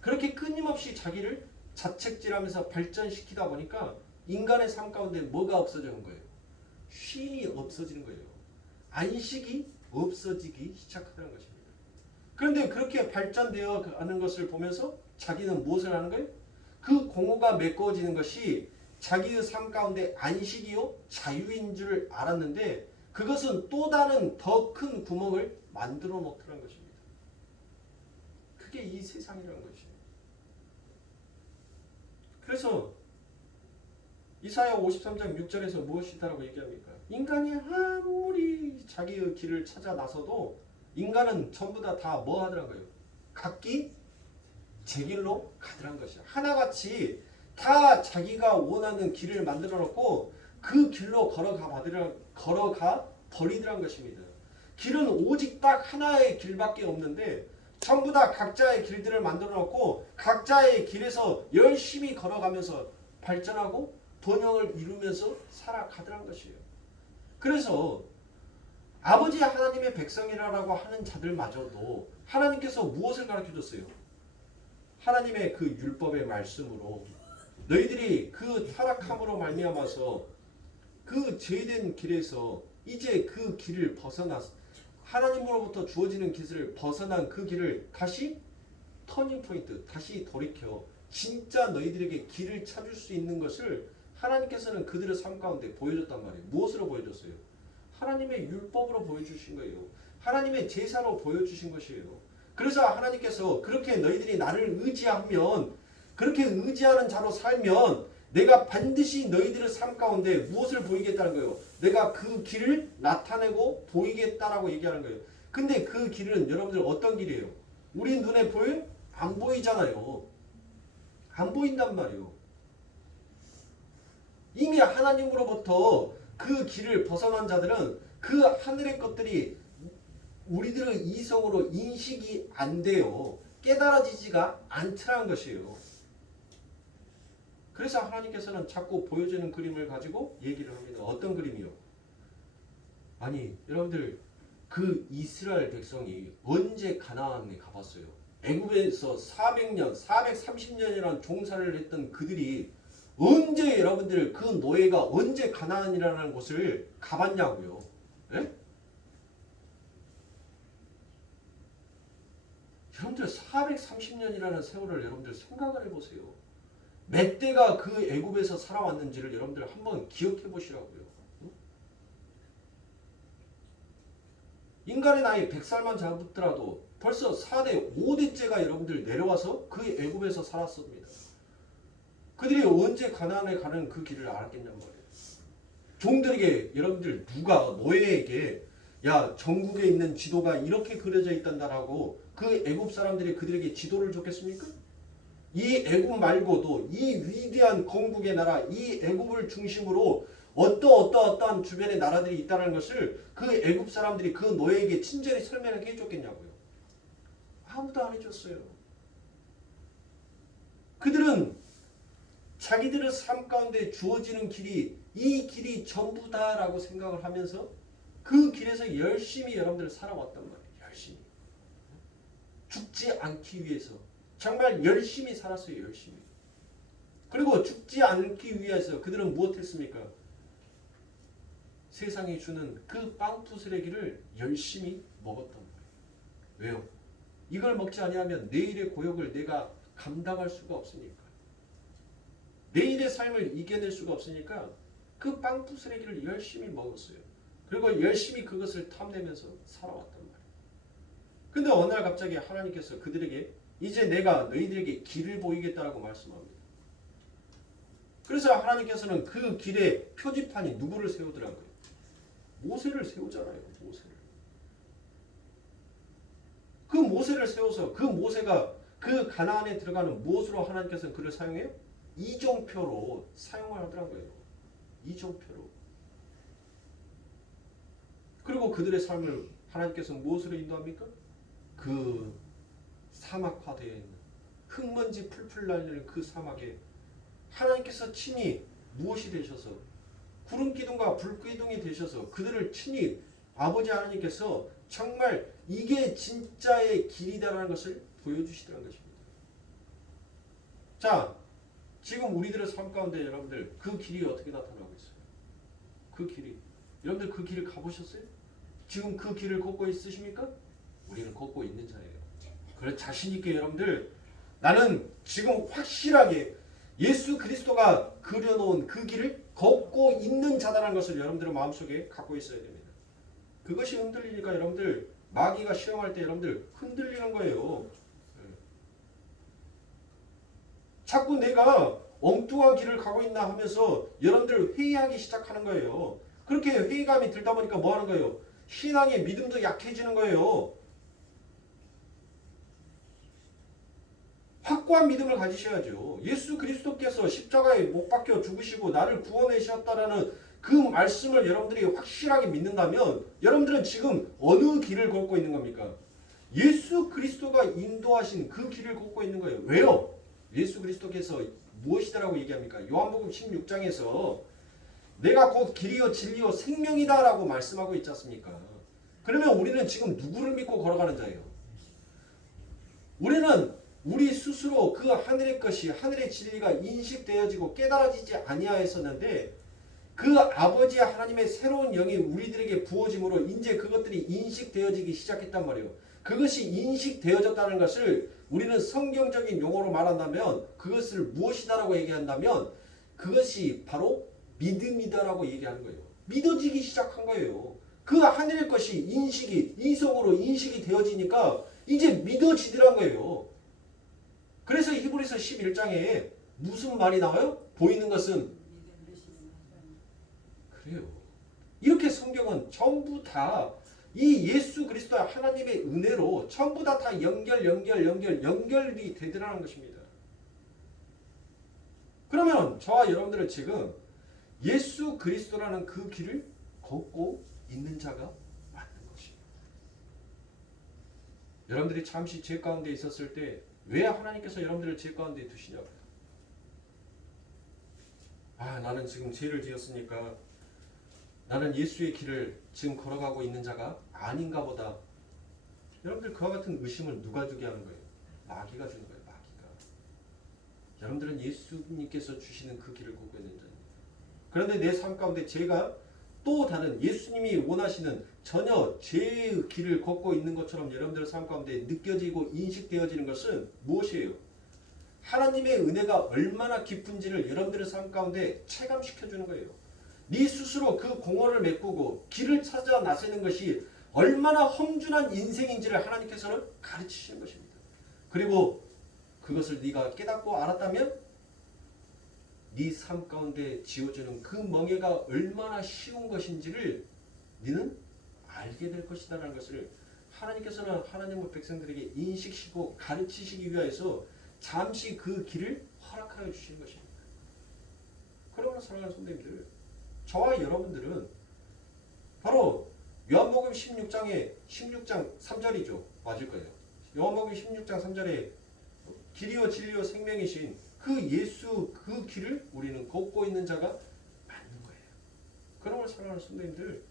그렇게 끊임없이 자기를 자책질하면서 발전시키다 보니까 인간의 삶 가운데 뭐가 없어지는 거예요? 쉼이 없어지는 거예요. 안식이 없어지기 시작하는 것입니다. 그런데 그렇게 발전되어 가는 것을 보면서 자기는 무엇을 하는 거예요? 그 공허가 메꿔지는 것이 자기의 삶 가운데 안식이요 자유인 줄 알았는데 그것은 또 다른 더 큰 구멍을 만들어 놓더라는 것입니다. 그게 이 세상이라는 것이에요. 그래서 이사야 53장 6절에서 무엇이다라고 얘기합니까? 인간이 아무리 자기의 길을 찾아 나서도 인간은 전부 다 뭐 하더라고요? 각기 제 길로 가더란 것이야. 하나같이 다 자기가 원하는 길을 만들어 놓고 그 길로 걸어가 버리더란 것입니다. 길은 오직 딱 하나의 길밖에 없는데 전부 다 각자의 길들을 만들어 놓고 각자의 길에서 열심히 걸어가면서 발전하고 번영을 이루면서 살아가더란 것이에요. 그래서 아버지 하나님의 백성이라고 하는 자들마저도 하나님께서 무엇을 가르쳐줬어요? 하나님의 그 율법의 말씀으로 너희들이 그 타락함으로 말미암아서 그 죄된 길에서 이제 그 길을 벗어나서 하나님으로부터 주어지는 길을 벗어난 그 길을 다시 터닝 포인트, 다시 돌이켜 진짜 너희들에게 길을 찾을 수 있는 것을 하나님께서는 그들의 삶 가운데 보여줬단 말이에요. 무엇으로 보여줬어요? 하나님의 율법으로 보여주신 거예요. 하나님의 제사로 보여주신 것이에요. 그래서 하나님께서 그렇게 너희들이 나를 의지하면 그렇게 의지하는 자로 살면 내가 반드시 너희들의 삶 가운데 무엇을 보이겠다는 거예요. 내가 그 길을 나타내고 보이겠다라고 얘기하는 거예요. 근데 그 길은 여러분들 어떤 길이에요? 우리 눈에 보여요? 안 보이잖아요. 안 보인단 말이에요. 이미 하나님으로부터 그 길을 벗어난 자들은 그 하늘의 것들이 우리들의 이성으로 인식이 안 돼요. 깨달아지지가 않더라는 것이에요. 그래서 하나님께서는 자꾸 보여주는 그림을 가지고 얘기를 합니다. 어떤 그림이요? 아니 여러분들 그 이스라엘 백성이 언제 가나안에 가봤어요? 애굽에서 400년, 430년이라는 종사를 했던 그들이 언제 여러분들 그 노예가 언제 가나안이라는 곳을 가봤냐고요? 예? 여러분들 430년이라는 세월을 여러분들 생각을 해보세요. 몇 대가 그 애굽에서 살아왔는지를 여러분들 한번 기억해 보시라고요. 인간의 나이 100살만 잡더라도 벌써 4대, 5대째가 여러분들 내려와서 그 애굽에서 살았습니다. 그들이 언제 가나안에 가는 그 길을 알았겠냔 말이에요. 종들에게 여러분들 누가 노예에게 야 전국에 있는 지도가 이렇게 그려져 있단다라고 그 애굽 사람들이 그들에게 지도를 줬겠습니까? 이 애굽 말고도 이 위대한 건국의 나라 이 애굽을 중심으로 어떠한 주변의 나라들이 있다는 것을 그 애굽 사람들이 그 노예에게 친절히 설명을 해줬겠냐고요. 아무도 안 해줬어요. 그들은 자기들의 삶 가운데 주어지는 길이 이 길이 전부다라고 생각을 하면서 그 길에서 열심히 여러분들 살아왔단 말이에요. 열심히. 죽지 않기 위해서 정말 열심히 살았어요. 열심히. 그리고 죽지 않기 위해서 그들은 무엇했습니까? 세상이 주는 그 빵푸스레기를 열심히 먹었단 말이에요. 왜요? 이걸 먹지 아니하면 내일의 고역을 내가 감당할 수가 없으니까. 내일의 삶을 이겨낼 수가 없으니까 그 빵푸스레기를 열심히 먹었어요. 그리고 열심히 그것을 탐내면서 살아왔단 말이에요. 근데 어느 날 갑자기 하나님께서 그들에게 이제 내가 너희들에게 길을 보이겠다라고 말씀합니다. 그래서 하나님께서는 그 길의 표지판이 누구를 세우더라고요? 모세를 세우잖아요. 모세를. 그 모세를 세워서 그 모세가 그 가나안에 들어가는 무엇으로 하나님께서는 그를 사용해요? 이정표로 사용을 하더라고요. 이정표로. 그리고 그들의 삶을 하나님께서는 무엇으로 인도합니까? 그 사막화되어 있는 흙먼지 풀풀 날리는 그 사막에 하나님께서 친히 무엇이 되셔서 구름 기둥과 불 기둥이 되셔서 그들을 친히 아버지 하나님께서 정말 이게 진짜의 길이다라는 것을 보여주시더라는 것입니다. 자, 지금 우리들의 삶 가운데 여러분들 그 길이 어떻게 나타나고 있어요? 그 길이. 여러분들 그 길을 가보셨어요? 지금 그 길을 걷고 있으십니까? 우리는 걷고 있는 자예요. 그래 자신 있게 여러분들 나는 지금 확실하게 예수 그리스도가 그려놓은 그 길을 걷고 있는 자다라는 것을 여러분들은 마음속에 갖고 있어야 됩니다. 그것이 흔들리니까 여러분들 마귀가 시험할 때 여러분들 흔들리는 거예요. 자꾸 내가 엉뚱한 길을 가고 있나 하면서 여러분들 회의하기 시작하는 거예요. 그렇게 회의감이 들다 보니까 뭐 하는 거예요? 신앙의 믿음도 약해지는 거예요. 확고한 믿음을 가지셔야죠. 예수 그리스도께서 십자가에 못 박혀 죽으시고 나를 구원하셨다라는 그 말씀을 여러분들이 확실하게 믿는다면 여러분들은 지금 어느 길을 걷고 있는 겁니까? 예수 그리스도가 인도하신 그 길을 걷고 있는 거예요. 왜요? 예수 그리스도께서 무엇이다라고 얘기합니까? 요한복음 16장에서 내가 곧 길이요 진리요 생명이다라고 말씀하고 있지 않습니까? 그러면 우리는 지금 누구를 믿고 걸어가는 자예요? 우리는 우리 스스로 그 하늘의 것이 하늘의 진리가 인식되어지고 깨달아지지 아니하였었는데 그 아버지 하나님의 새로운 영이 우리들에게 부어짐으로 이제 그것들이 인식되어지기 시작했단 말이에요. 그것이 인식되어졌다는 것을 우리는 성경적인 용어로 말한다면 그것을 무엇이다라고 얘기한다면 그것이 바로 믿음이다라고 얘기하는 거예요. 믿어지기 시작한 거예요. 그 하늘의 것이 인식이 이성으로 인식이 되어지니까 이제 믿어지더란 거예요. 그래서 히브리서 11장에 무슨 말이 나와요? 보이는 것은 그래요. 이렇게 성경은 전부 다 이 예수 그리스도 하나님의 은혜로 전부 다 연결이 되더라는 것입니다. 그러면 저와 여러분들은 지금 예수 그리스도라는 그 길을 걷고 있는 자가 맞는 것입니다. 여러분들이 잠시 죄 가운데 있었을 때 왜 하나님께서 여러분들을 죄 가운데 두시냐고요. 나는 지금 죄를 지었으니까 나는 예수의 길을 지금 걸어가고 있는 자가 아닌가 보다. 여러분들 그와 같은 의심을 누가 주게 하는 거예요? 마귀가 주는 거예요. 마귀가. 여러분들은 예수님께서 주시는 그 길을 걷고 있는 자입니다. 그런데 내 삶 가운데 제가 또 다른 예수님이 원하시는 전혀 죄의 길을 걷고 있는 것처럼 여러분들의 삶 가운데 느껴지고 인식되어지는 것은 무엇이에요? 하나님의 은혜가 얼마나 깊은지를 여러분들의 삶 가운데 체감시켜주는 거예요. 네 스스로 그 공허를 메꾸고 길을 찾아 나서는 것이 얼마나 험준한 인생인지를 하나님께서는 가르치시는 것입니다. 그리고 그것을 네가 깨닫고 알았다면 네 삶 가운데 지어주는 그 멍에가 얼마나 쉬운 것인지를 너는 알게 될 것이다라는 것을 하나님께서는 하나님의 백성들에게 인식시키고 가르치시기 위해서 잠시 그 길을 허락하여 주시는 것입니다. 그러므로 사랑하는 성도님들, 저와 여러분들은 바로 요한복음 16장 3절이죠. 맞을 거예요. 요한복음 16장 3절에 길이요 진리요 생명이신 그 예수 그 길을 우리는 걷고 있는 자가 맞는 거예요. 그러므로 사랑하는 성도님들,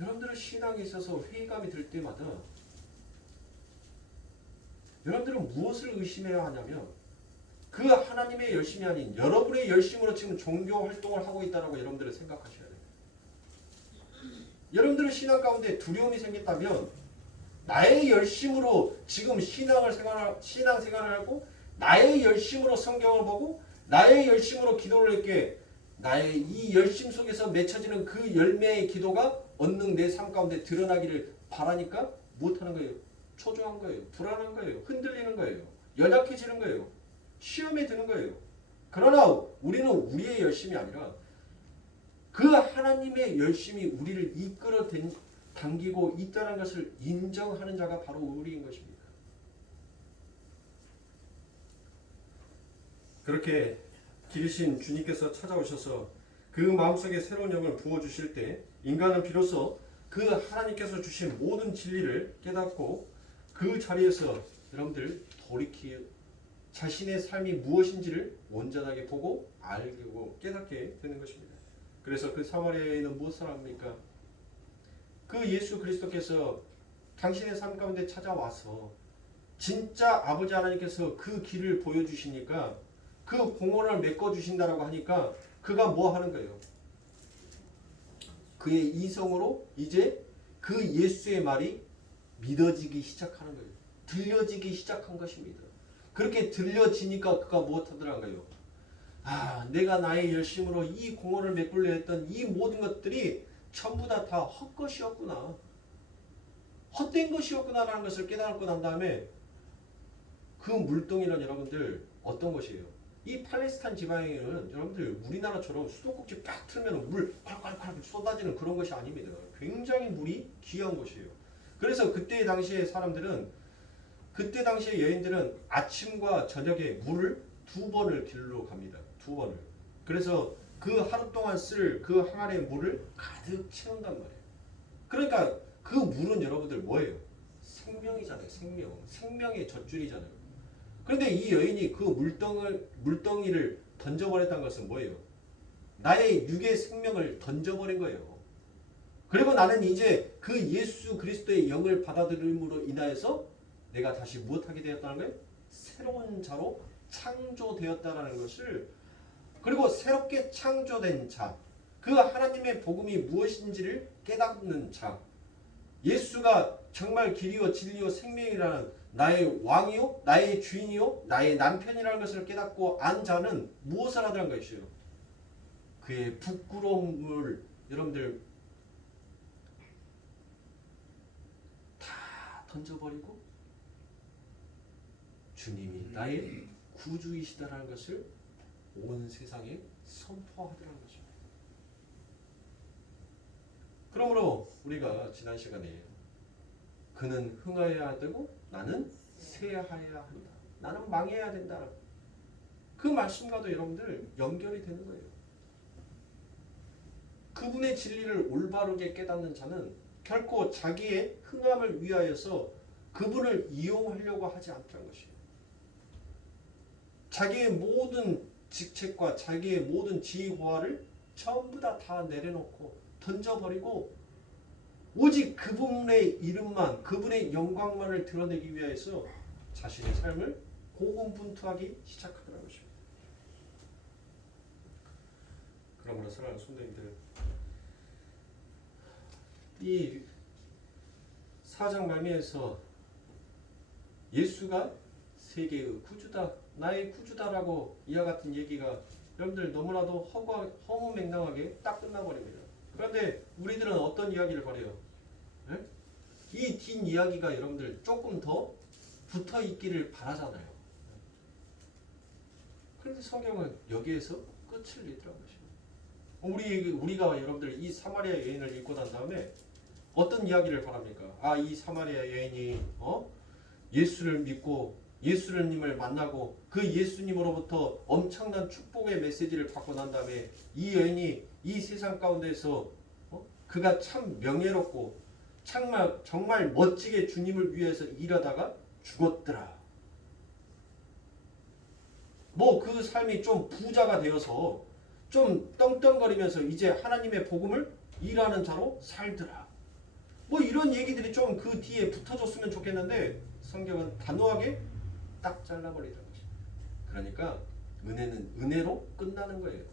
여러분들은 신앙에 있어서 회의감이 들 때마다 여러분들은 무엇을 의심해야 하냐면 그 하나님의 열심이 아닌 여러분의 열심으로 지금 종교 활동을 하고 있다고 여러분들은 생각하셔야 돼요. 여러분들은 신앙 가운데 두려움이 생겼다면 나의 열심으로 지금 신앙생활을 하고 나의 열심으로 성경을 보고 나의 열심으로 기도를 했기에 나의 이 열심 속에서 맺혀지는 그 열매의 기도가 언능 내 삶 가운데 드러나기를 바라니까 못하는 거예요. 초조한 거예요. 불안한 거예요. 흔들리는 거예요. 연약해지는 거예요. 시험에 드는 거예요. 그러나 우리는 우리의 열심이 아니라 그 하나님의 열심이 우리를 이끌어 당기고 있다는 것을 인정하는 자가 바로 우리인 것입니다. 그렇게 기르신 주님께서 찾아오셔서 그 마음속에 새로운 영을 부어주실 때 인간은 비로소 그 하나님께서 주신 모든 진리를 깨닫고 그 자리에서 여러분들 돌이키 자신의 삶이 무엇인지를 온전하게 보고 알고 깨닫게 되는 것입니다. 그래서 그 사마리아 여인은 무엇을 합니까? 그 예수 그리스도께서 당신의 삶 가운데 찾아와서 진짜 아버지 하나님께서 그 길을 보여주시니까 그 공원을 메꿔주신다라고 하니까 그가 뭐 하는 거예요? 그의 이성으로 이제 그 예수의 말이 믿어지기 시작하는 거예요. 들려지기 시작한 것입니다. 그렇게 들려지니까 그가 무엇하더란가요? 아, 내가 나의 열심으로 이 공원을 메꾸려 했던 이 모든 것들이 전부 다 헛것이었구나. 헛된 것이었구나라는 것을 깨닫고 난 다음에 그 물동이는 여러분들 어떤 것이에요? 이 팔레스타인 지방에는 여러분들 우리나라처럼 수도꼭지 딱 틀면 물 콸콸콸 쏟아지는 그런 것이 아닙니다. 굉장히 물이 귀한 것이에요. 그래서 그때 당시에 여인들은 아침과 저녁에 물을 2번을 길러 갑니다. 2번을. 그래서 그 하루 동안 쓸 그 항아리의 물을 가득 채운단 말이에요. 그러니까 그 물은 여러분들 뭐예요? 생명이잖아요. 생명의 젖줄이잖아요. 그런데 이 여인이 그 물덩이를 던져버렸다는 것은 뭐예요? 나의 육의 생명을 던져버린 거예요. 그리고 나는 이제 그 예수 그리스도의 영을 받아들임으로 인하여서 내가 다시 무엇하게 되었다는 거예요? 새로운 자로 창조되었다는 것을, 그리고 새롭게 창조된 자, 그 하나님의 복음이 무엇인지를 깨닫는 자, 예수가 정말 길이요 진리요 생명이라는 나의 왕이요 나의 주인이요 나의 남편이라는 것을 깨닫고 안 자는 무엇을 하더란 것이요? 그의 부끄러움을 여러분들 다 던져버리고 주님이 나의 구주이시다라는 것을 온 세상에 선포하더라는 것입니다. 그러므로 우리가 지난 시간에 그는 흥하여야 되고 나는 쇠하여야 한다. 나는 망해야 된다. 그 말씀과도 여러분들 연결이 되는 거예요. 그분의 진리를 올바르게 깨닫는 자는 결코 자기의 흥함을 위하여서 그분을 이용하려고 하지 않다는 것이에요. 자기의 모든 직책과 자기의 모든 지위고하를 전부 다 내려놓고 던져버리고 오직 그분의 이름만, 그분의 영광만을 드러내기 위해서 자신의 삶을 고군분투하기 시작하더라는 것입니다. 그러므로 사랑하는 성도님들, 이 4장 말미에서 예수가 세계의 구주다, 나의 구주다라고 이와 같은 얘기가 여러분들 너무나도 허무맹랑하게 딱 끝나버립니다. 그런데 우리들은 어떤 이야기를 바래요? 이 뒷 이야기가 여러분들 조금 더 붙어 있기를 바라잖아요. 그런데 성경은 여기에서 끝을 내더라는 것입니다. 우리가 여러분들 이 사마리아 여인을 읽고 난 다음에 어떤 이야기를 바랍니까? 아, 이 사마리아 여인이 예수를 믿고 예수님을 만나고 그 예수님으로부터 엄청난 축복의 메시지를 받고 난 다음에 이 여인이 이 세상 가운데서 그가 참 명예롭고 정말 멋지게 주님을 위해서 일하다가 죽었더라. 뭐 그 삶이 좀 부자가 되어서 좀 떵떵거리면서 이제 하나님의 복음을 일하는 자로 살더라. 뭐 이런 얘기들이 좀 그 뒤에 붙어줬으면 좋겠는데 성경은 단호하게 딱 잘라버리더라고요. 그러니까 은혜는 은혜로 끝나는 거예요.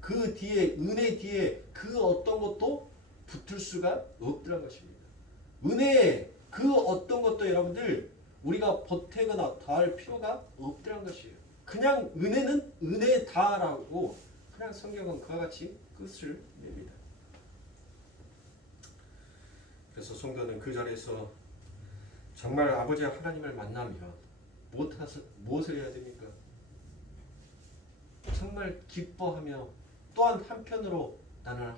그 뒤에 은혜 뒤에 그 어떤 것도 붙을 수가 없더라는 것입니다. 은혜에 그 어떤 것도 여러분들 우리가 보태거나 더할 필요가 없더라는 것이에요. 그냥 은혜는 은혜다라고 그냥 성경은 그와 같이 끝을 냅니다. 그래서 성도는 그 자리에서 정말 아버지 하나님을 만나면 무엇을 해야 됩니까? 정말 기뻐하며 또한 한편으로 나는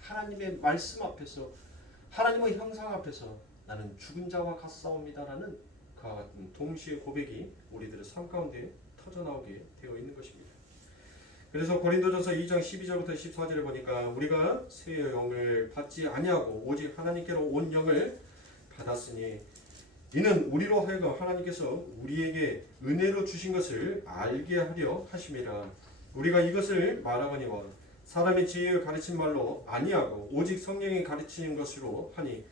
하나님의 말씀 앞에서 하나님의 형상 앞에서 나는 죽은 자와 같사옵니다라는 그와 같은 동시에 고백이 우리들의 삶 가운데 터져나오게 되어 있는 것입니다. 그래서 고린도전서 2장 12절부터 14절을 보니까 우리가 새 영을 받지 아니하고 오직 하나님께로 온 영을 받았으니 이는 우리로 하여금 하나님께서 우리에게 은혜로 주신 것을 알게 하려 하심이라. 우리가 이것을 말하거니와 사람의 지혜를 가르친 말로 아니하고 오직 성령이 가르치는 것으로 하니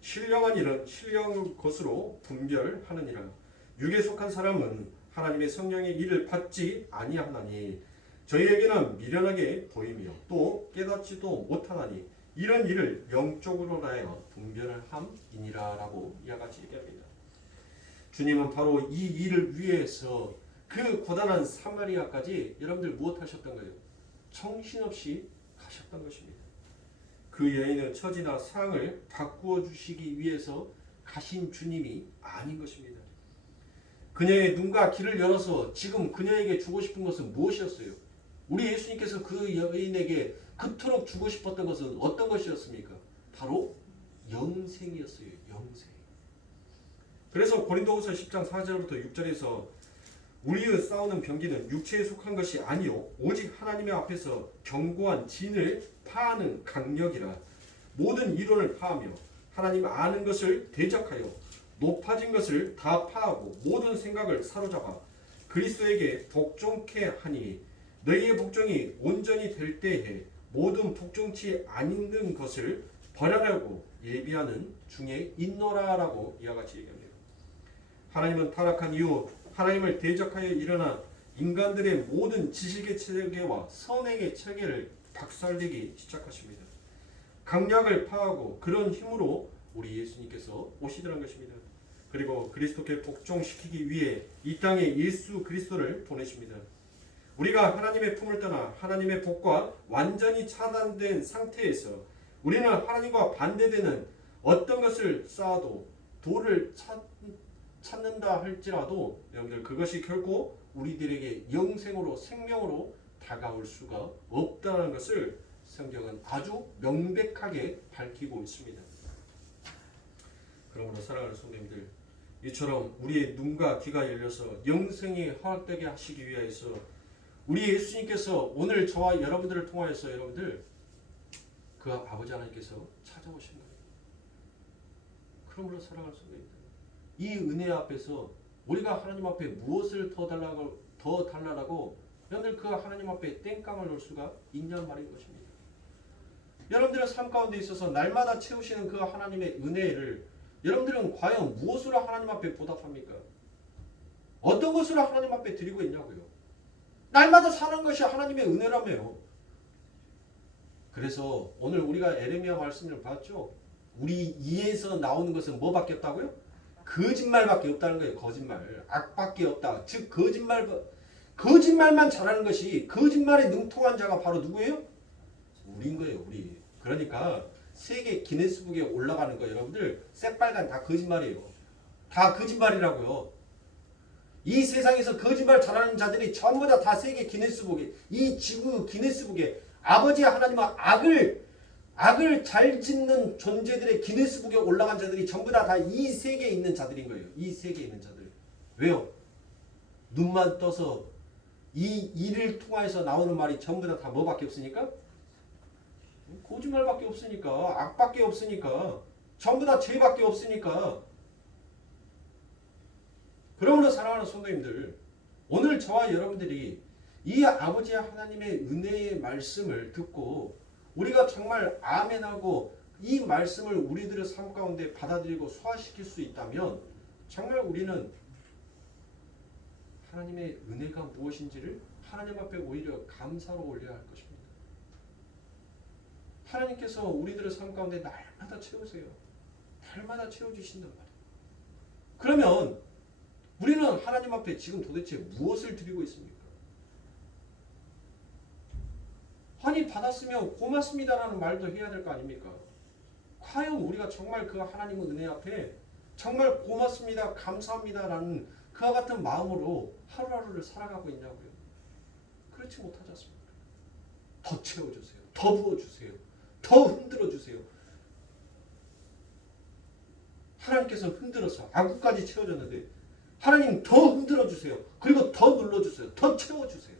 신령한 일은 신령한 것으로 분별하느니라. 육에 속한 사람은 하나님의 성령의 일을 받지 아니하나니 저희에게는 미련하게 보이며 또 깨닫지도 못하나니 이런 일을 영적으로라야 분별을 함이니라라고 이와 같이 얘기합니다. 주님은 바로 이 일을 위해서 그 고단한 사마리아까지 여러분들 무엇하셨던 거예요? 정신없이 가셨던 것입니다. 그 여인의 처지나 상을 바꾸어 주시기 위해서 가신 주님이 아닌 것입니다. 그녀의 눈과 귀를 열어서 지금 그녀에게 주고 싶은 것은 무엇이었어요? 우리 예수님께서 그 여인에게 그토록 주고 싶었던 것은 어떤 것이었습니까? 바로 영생이었어요. 영생. 그래서 고린도후서 10장 4절부터 6절에서 우리의 싸우는 병기는 육체에 속한 것이 아니요 오직 하나님의 앞에서 견고한 진을 파하는 강력이라. 모든 이론을 파하며 하나님 아는 것을 대적하여 높아진 것을 다 파하고 모든 생각을 사로잡아 그리스도에게 복종케 하니 너희의 복종이 온전히 될 때에 모든 복종치 아니는 것을 버려라고 예비하는 중에 있노라라고 이와 같이 얘기합니다. 하나님은 타락한 이후 하나님을 대적하여 일어난 인간들의 모든 지식의 체계와 선행의 체계를 박살내기 시작하십니다. 강약을 파하고 그런 힘으로 우리 예수님께서 오시더란 것입니다. 그리고 그리스도께 복종시키기 위해 이 땅에 예수 그리스도를 보내십니다. 우리가 하나님의 품을 떠나 하나님의 복과 완전히 차단된 상태에서 우리는 하나님과 반대되는 어떤 것을 쌓아도 돌을 찾는다 할지라도 여러분들 그것이 결코 우리들에게 영생으로 생명으로 다가올 수가 없다는 것을 성경은 아주 명백하게 밝히고 있습니다. 그러므로 사랑하는 성도님들, 이처럼 우리의 눈과 귀가 열려서 영생이 허락되게 하시기 위해서 우리 예수님께서 오늘 저와 여러분들을 통하여서 여러분들 그 아버지 하나님께서 찾아오신 거예요. 그러므로 사랑하는 성도님들, 이 은혜 앞에서 우리가 하나님 앞에 무엇을 더 달라고 여러분들 그 하나님 앞에 땡깡을 놓을 수가 있냔 말인 것입니다. 여러분들의 삶 가운데 있어서 날마다 채우시는 그 하나님의 은혜를 여러분들은 과연 무엇으로 하나님 앞에 보답합니까? 어떤 것으로 하나님 앞에 드리고 있냐고요? 날마다 사는 것이 하나님의 은혜라며요. 그래서 오늘 우리가 에레미야 말씀을 봤죠? 우리 이에서 나오는 것은 뭐밖에 없다고요? 거짓말밖에 없다는 거예요. 거짓말. 악밖에 없다. 즉 거짓말만 잘하는 것이 거짓말에 능통한 자가 바로 누구예요? 우리인 거예요. 우리. 그러니까 세계 기네스북에 올라가는 거 여러분들 새빨간 다 거짓말이에요. 다 거짓말이라고요. 이 세상에서 거짓말 잘하는 자들이 전부 다 세계 기네스북에 이 지구 기네스북에 아버지 하나님은 악을 잘 짓는 존재들의 기네스북에 올라간 자들이 전부 다 이 세계에 있는 자들인 거예요. 이 세계에 있는 자들. 왜요? 눈만 떠서 이 일을 통해서 나오는 말이 전부 다 뭐밖에 없으니까? 거짓말밖에 없으니까. 악밖에 없으니까. 전부 다 죄밖에 없으니까. 그러므로 사랑하는 성도님들, 오늘 저와 여러분들이 이 아버지 하나님의 은혜의 말씀을 듣고 우리가 정말 아멘하고 이 말씀을 우리들의 삶 가운데 받아들이고 소화시킬 수 있다면 정말 우리는 하나님의 은혜가 무엇인지를 하나님 앞에 오히려 감사로 올려야 할 것입니다. 하나님께서 우리들의 삶 가운데 날마다 채우세요. 날마다 채워주신단 말이에요. 그러면 우리는 하나님 앞에 지금 도대체 무엇을 드리고 있습니까? 아니 받았으면 고맙습니다라는 말도 해야 될 거 아닙니까? 과연 우리가 정말 그 하나님의 은혜 앞에 정말 고맙습니다, 감사합니다라는 그와 같은 마음으로 하루하루를 살아가고 있냐고요. 그렇지 못하지 않습니까? 더 채워주세요. 더 부어주세요. 더 흔들어주세요. 하나님께서 흔들어서 아구까지 채워줬는데 하나님 더 흔들어주세요. 그리고 더 눌러주세요. 더 채워주세요.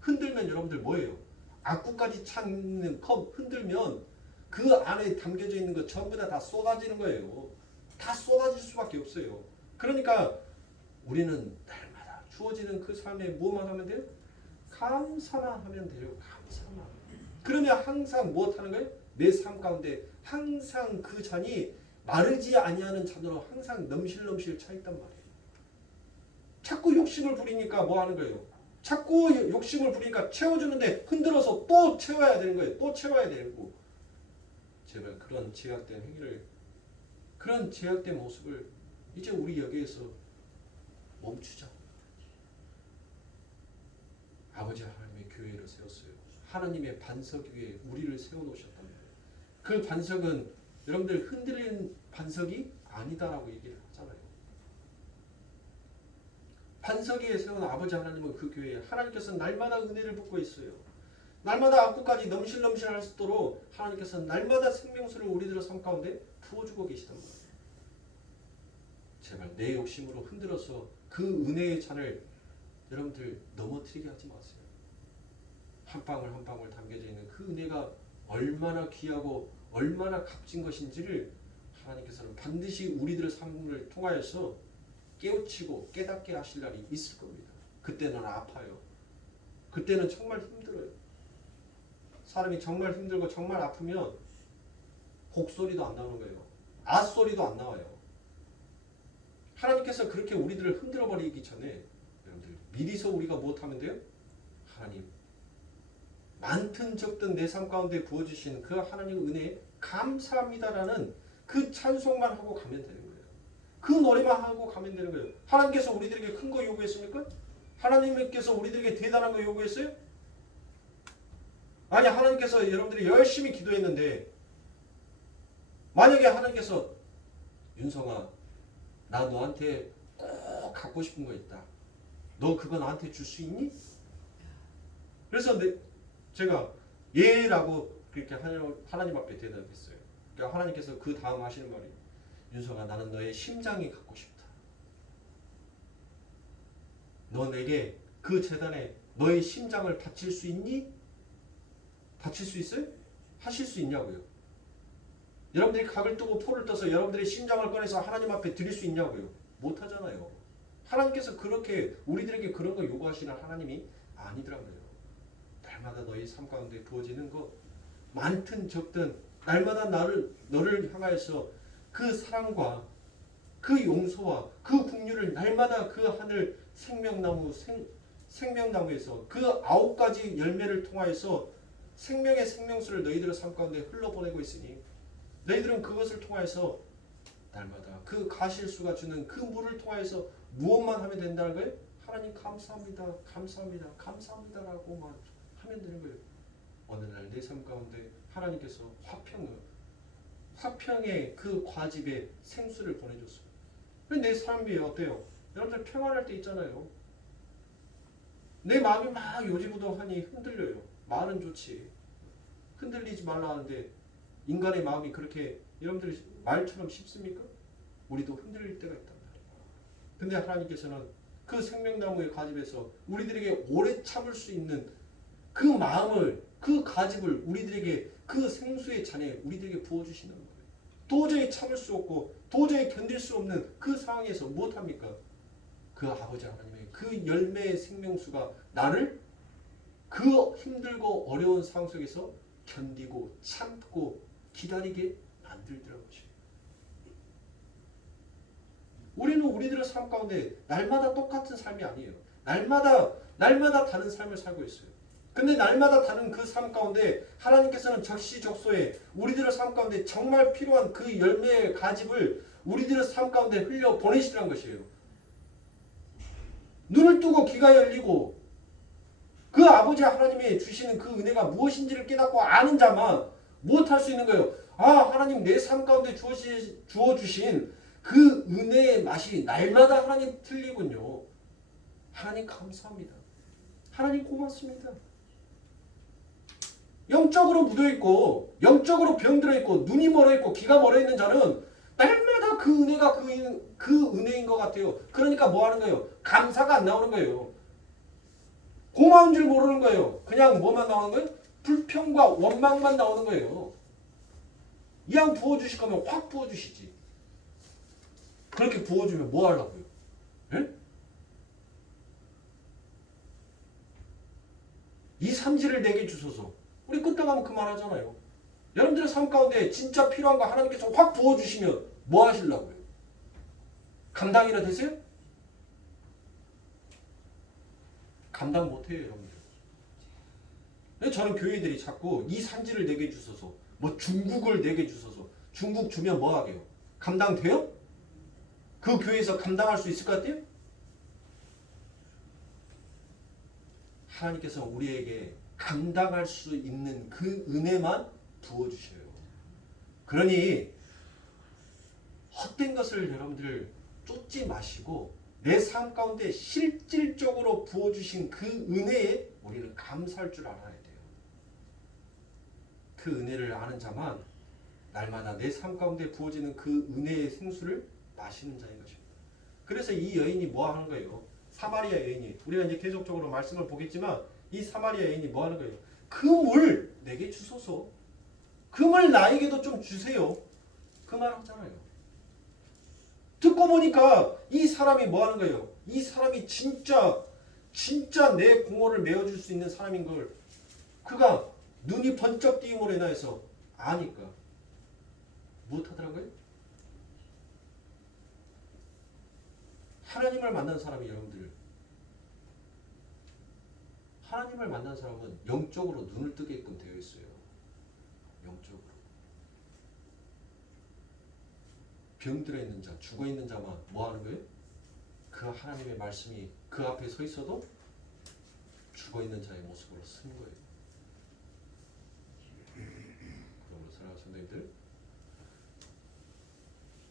흔들면 여러분들 뭐예요? 아구까지 찬 있는 컵 흔들면 그 안에 담겨져 있는 것 전부 다 쏟아지는 거예요. 다 쏟아질 수밖에 없어요. 그러니까 우리는 날마다 주어지는 그 삶에 뭐만 하면 돼요? 감사만 하면 돼요. 감사만. 그러면 항상 무엇하는 거예요? 내 삶 가운데 항상 그 잔이 마르지 아니하는 잔으로 항상 넘실넘실 차 있단 말이에요. 자꾸 욕심을 부리니까 뭐 하는 거예요? 자꾸 욕심을 부리니까 채워주는데 흔들어서 또 채워야 되는 거예요. 또 채워야 되고. 제발 그런 제약된 행위를, 그런 제약된 모습을 이제 우리 여기에서 멈추자. 아버지 하나님의 교회를 세웠어요. 하나님의 반석 위에 우리를 세워놓으셨단 말이에요. 그 반석은 여러분들 흔들리는 반석이 아니다라고 얘기를 하잖아요. 반석 위에 세운 아버지 하나님은 그 교회에 하나님께서 날마다 은혜를 붓고 있어요. 날마다 앞구까지 넘실넘실 할 수 있도록 하나님께서 날마다 생명수를 우리들의 삶 가운데 부어주고 계시단 말이에요. 제발 내 욕심으로 흔들어서 그 은혜의 잔을 여러분들 넘어뜨리게 하지 마세요. 한 방울 한 방울 담겨져 있는 그 은혜가 얼마나 귀하고 얼마나 값진 것인지를 하나님께서는 반드시 우리들의 삶을 통하여서 깨우치고 깨닫게 하실 날이 있을 겁니다. 그때는 아파요. 그때는 정말 힘들어요. 사람이 정말 힘들고 정말 아프면 곡소리도 안 나오는 거예요. 앗소리도 안 나와요. 하나님께서 그렇게 우리들을 흔들어 버리기 전에 여러분들 미리서 우리가 무엇하면 돼요? 하나님 많든 적든 내 삶 가운데 부어주신 그 하나님의 은혜에 감사합니다라는 그 찬송만 하고 가면 되는 거예요. 그 노래만 하고 가면 되는 거예요. 하나님께서 우리들에게 큰 거 요구했습니까? 하나님께서 우리들에게 대단한 거 요구했어요? 아니, 하나님께서 여러분들이 열심히 기도했는데 만약에 하나님께서 윤성아 나 너한테 꼭 갖고 싶은 거 있다. 너 그거 나한테 줄 수 있니? 그래서 제가 예라고 그렇게 하나님 앞에 대답했어요. 그러니까 하나님께서 그 다음 하시는 말이 윤성아 나는 너의 심장이 갖고 싶다. 너 내게 그 재단에 너의 심장을 바칠 수 있니? 바칠 수 있어요? 하실 수 있냐고요. 여러분들이 각을 뜨고 포를 떠서 여러분들의 심장을 꺼내서 하나님 앞에 드릴 수 있냐고요. 못하잖아요. 하나님께서 그렇게 우리들에게 그런 거 요구하시는 하나님이 아니더라고요. 날마다 너희 삶 가운데 부어지는 것 많든 적든 날마다 너를 향하여서 그 사랑과 그 용서와 그 긍휼을 날마다 그 하늘 생명나무에서 그 9가지 열매를 통하여서 생명의 생명수를 너희들의 삶 가운데 흘러보내고 있으니 너희들은 그것을 통하여서 날마다 그 가실수가 주는 그 물을 통하여서 무엇만 하면 된다는 거예요? 하나님 감사합니다. 감사합니다. 감사합니다라고만 하면 되는 거예요. 어느 날 내 삶 가운데 하나님께서 화평의 그 과집에 생수를 보내줬어요. 내 삶이 어때요? 여러분들 평안할 때 있잖아요. 내 마음이 막 요지부동하니 흔들려요. 말은 좋지. 흔들리지 말라 하는데 인간의 마음이 그렇게 여러분들 말처럼 쉽습니까? 우리도 흔들릴 때가 있단 말이에요. 근데 하나님께서는 그 생명나무의 가집에서 우리들에게 오래 참을 수 있는 그 마음을, 그 가집을 우리들에게 그 생수의 잔에 우리들에게 부어주시는 거예요. 도저히 참을 수 없고 도저히 견딜 수 없는 그 상황에서 무엇합니까? 그 아버지 하나님의 그 열매의 생명수가 나를 그 힘들고 어려운 상황 속에서 견디고 참고 기다리게 만들더라고요. 우리는 우리들의 삶 가운데 날마다 똑같은 삶이 아니에요. 날마다 다른 삶을 살고 있어요. 근데 날마다 다른 그 삶 가운데 하나님께서는 적시적소에 우리들의 삶 가운데 정말 필요한 그 열매의 가집을 우리들의 삶 가운데 흘려 보내시라는 것이에요. 눈을 뜨고 귀가 열리고 그 아버지 하나님이 주시는 그 은혜가 무엇인지를 깨닫고 아는 자만 무엇할 수 있는 거예요? 아, 하나님 내 삶 가운데 주어주신 그 은혜의 맛이 날마다 하나님 틀리군요. 하나님 감사합니다. 하나님 고맙습니다. 영적으로 묻어있고 영적으로 병들어있고 눈이 멀어있고 귀가 멀어있는 자는 날마다 그 은혜가 그 은혜인 것 같아요. 그러니까 뭐 하는 거예요? 감사가 안 나오는 거예요. 고마운 줄 모르는 거예요. 그냥 뭐만 나오는 거예요? 불평과 원망만 나오는 거예요. 이왕 부어주실 거면 확 부어주시지. 그렇게 부어주면 뭐 하려고요? 예? 이 산지를 내게 주소서. 우리 끝나가면 그 말 하잖아요. 여러분들의 삶 가운데 진짜 필요한 거 하나님께서 확 부어주시면 뭐 하시려고요? 감당이라 되세요? 감당 못해요, 여러분들. 근데 저는 교회들이 자꾸 이 산지를 내게 주소서, 뭐 중국을 내게 주소서. 중국 주면 뭐 하게요? 감당돼요? 그 교회에서 감당할 수 있을 것 같아요? 하나님께서 우리에게 감당할 수 있는 그 은혜만 부어주셔요. 그러니 헛된 것을 여러분들 쫓지 마시고 내 삶 가운데 실질적으로 부어주신 그 은혜에 우리는 감사할 줄 알아야 돼요. 그 은혜를 아는 자만 날마다 내 삶 가운데 부어지는 그 은혜의 생수를 마시는 자인 것입니다. 그래서 이 여인이 뭐 하는 거예요? 사마리아 여인이, 우리가 이제 계속적으로 말씀을 보겠지만 이 사마리아 여인이 뭐 하는 거예요? 그 물 내게 주소서. 그 물 나에게도 좀 주세요. 그 말 하잖아요. 듣고 보니까 이 사람이 뭐 하는 거예요? 이 사람이 진짜 내 공허를 메워줄 수 있는 사람인 걸 그가 눈이 번쩍 띄임으로 인하여서 아니까 못하더라고요. 하나님을 만난 사람이 여러분들, 하나님을 만난 사람은 영적으로 눈을 뜨게끔 되어 있어요. 영적으로. 병들어 있는 자, 죽어 있는 자만 뭐 하는 거예요? 그 하나님의 말씀이 그 앞에 서 있어도 죽어 있는 자의 모습으로 쓰는 거예요. 그러므로 사랑하는 성도님들,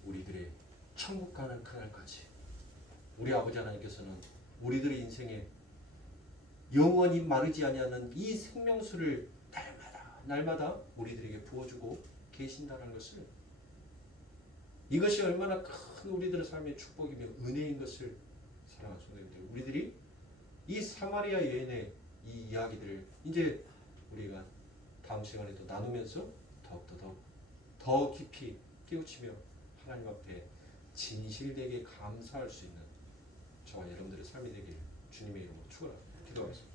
우리들의 천국 가는 그날까지 우리 아버지 하나님께서는 우리들의 인생에 영원히 마르지 아니하는 이 생명수를 날마다 우리들에게 부어주고 계신다는 것을, 이것이 얼마나 큰 우리들의 삶의 축복이며 은혜인 것을 사랑하는 성도님들, 우리들이 이 사마리아 여인의 이 이야기들을 이제 우리가 다음 시간에 또 나누면서 더 깊이 깨우치며 하나님 앞에 진실되게 감사할 수 있는 저와 여러분들의 삶이 되길 주님의 이름으로 축원합니다. 기도하겠습니다.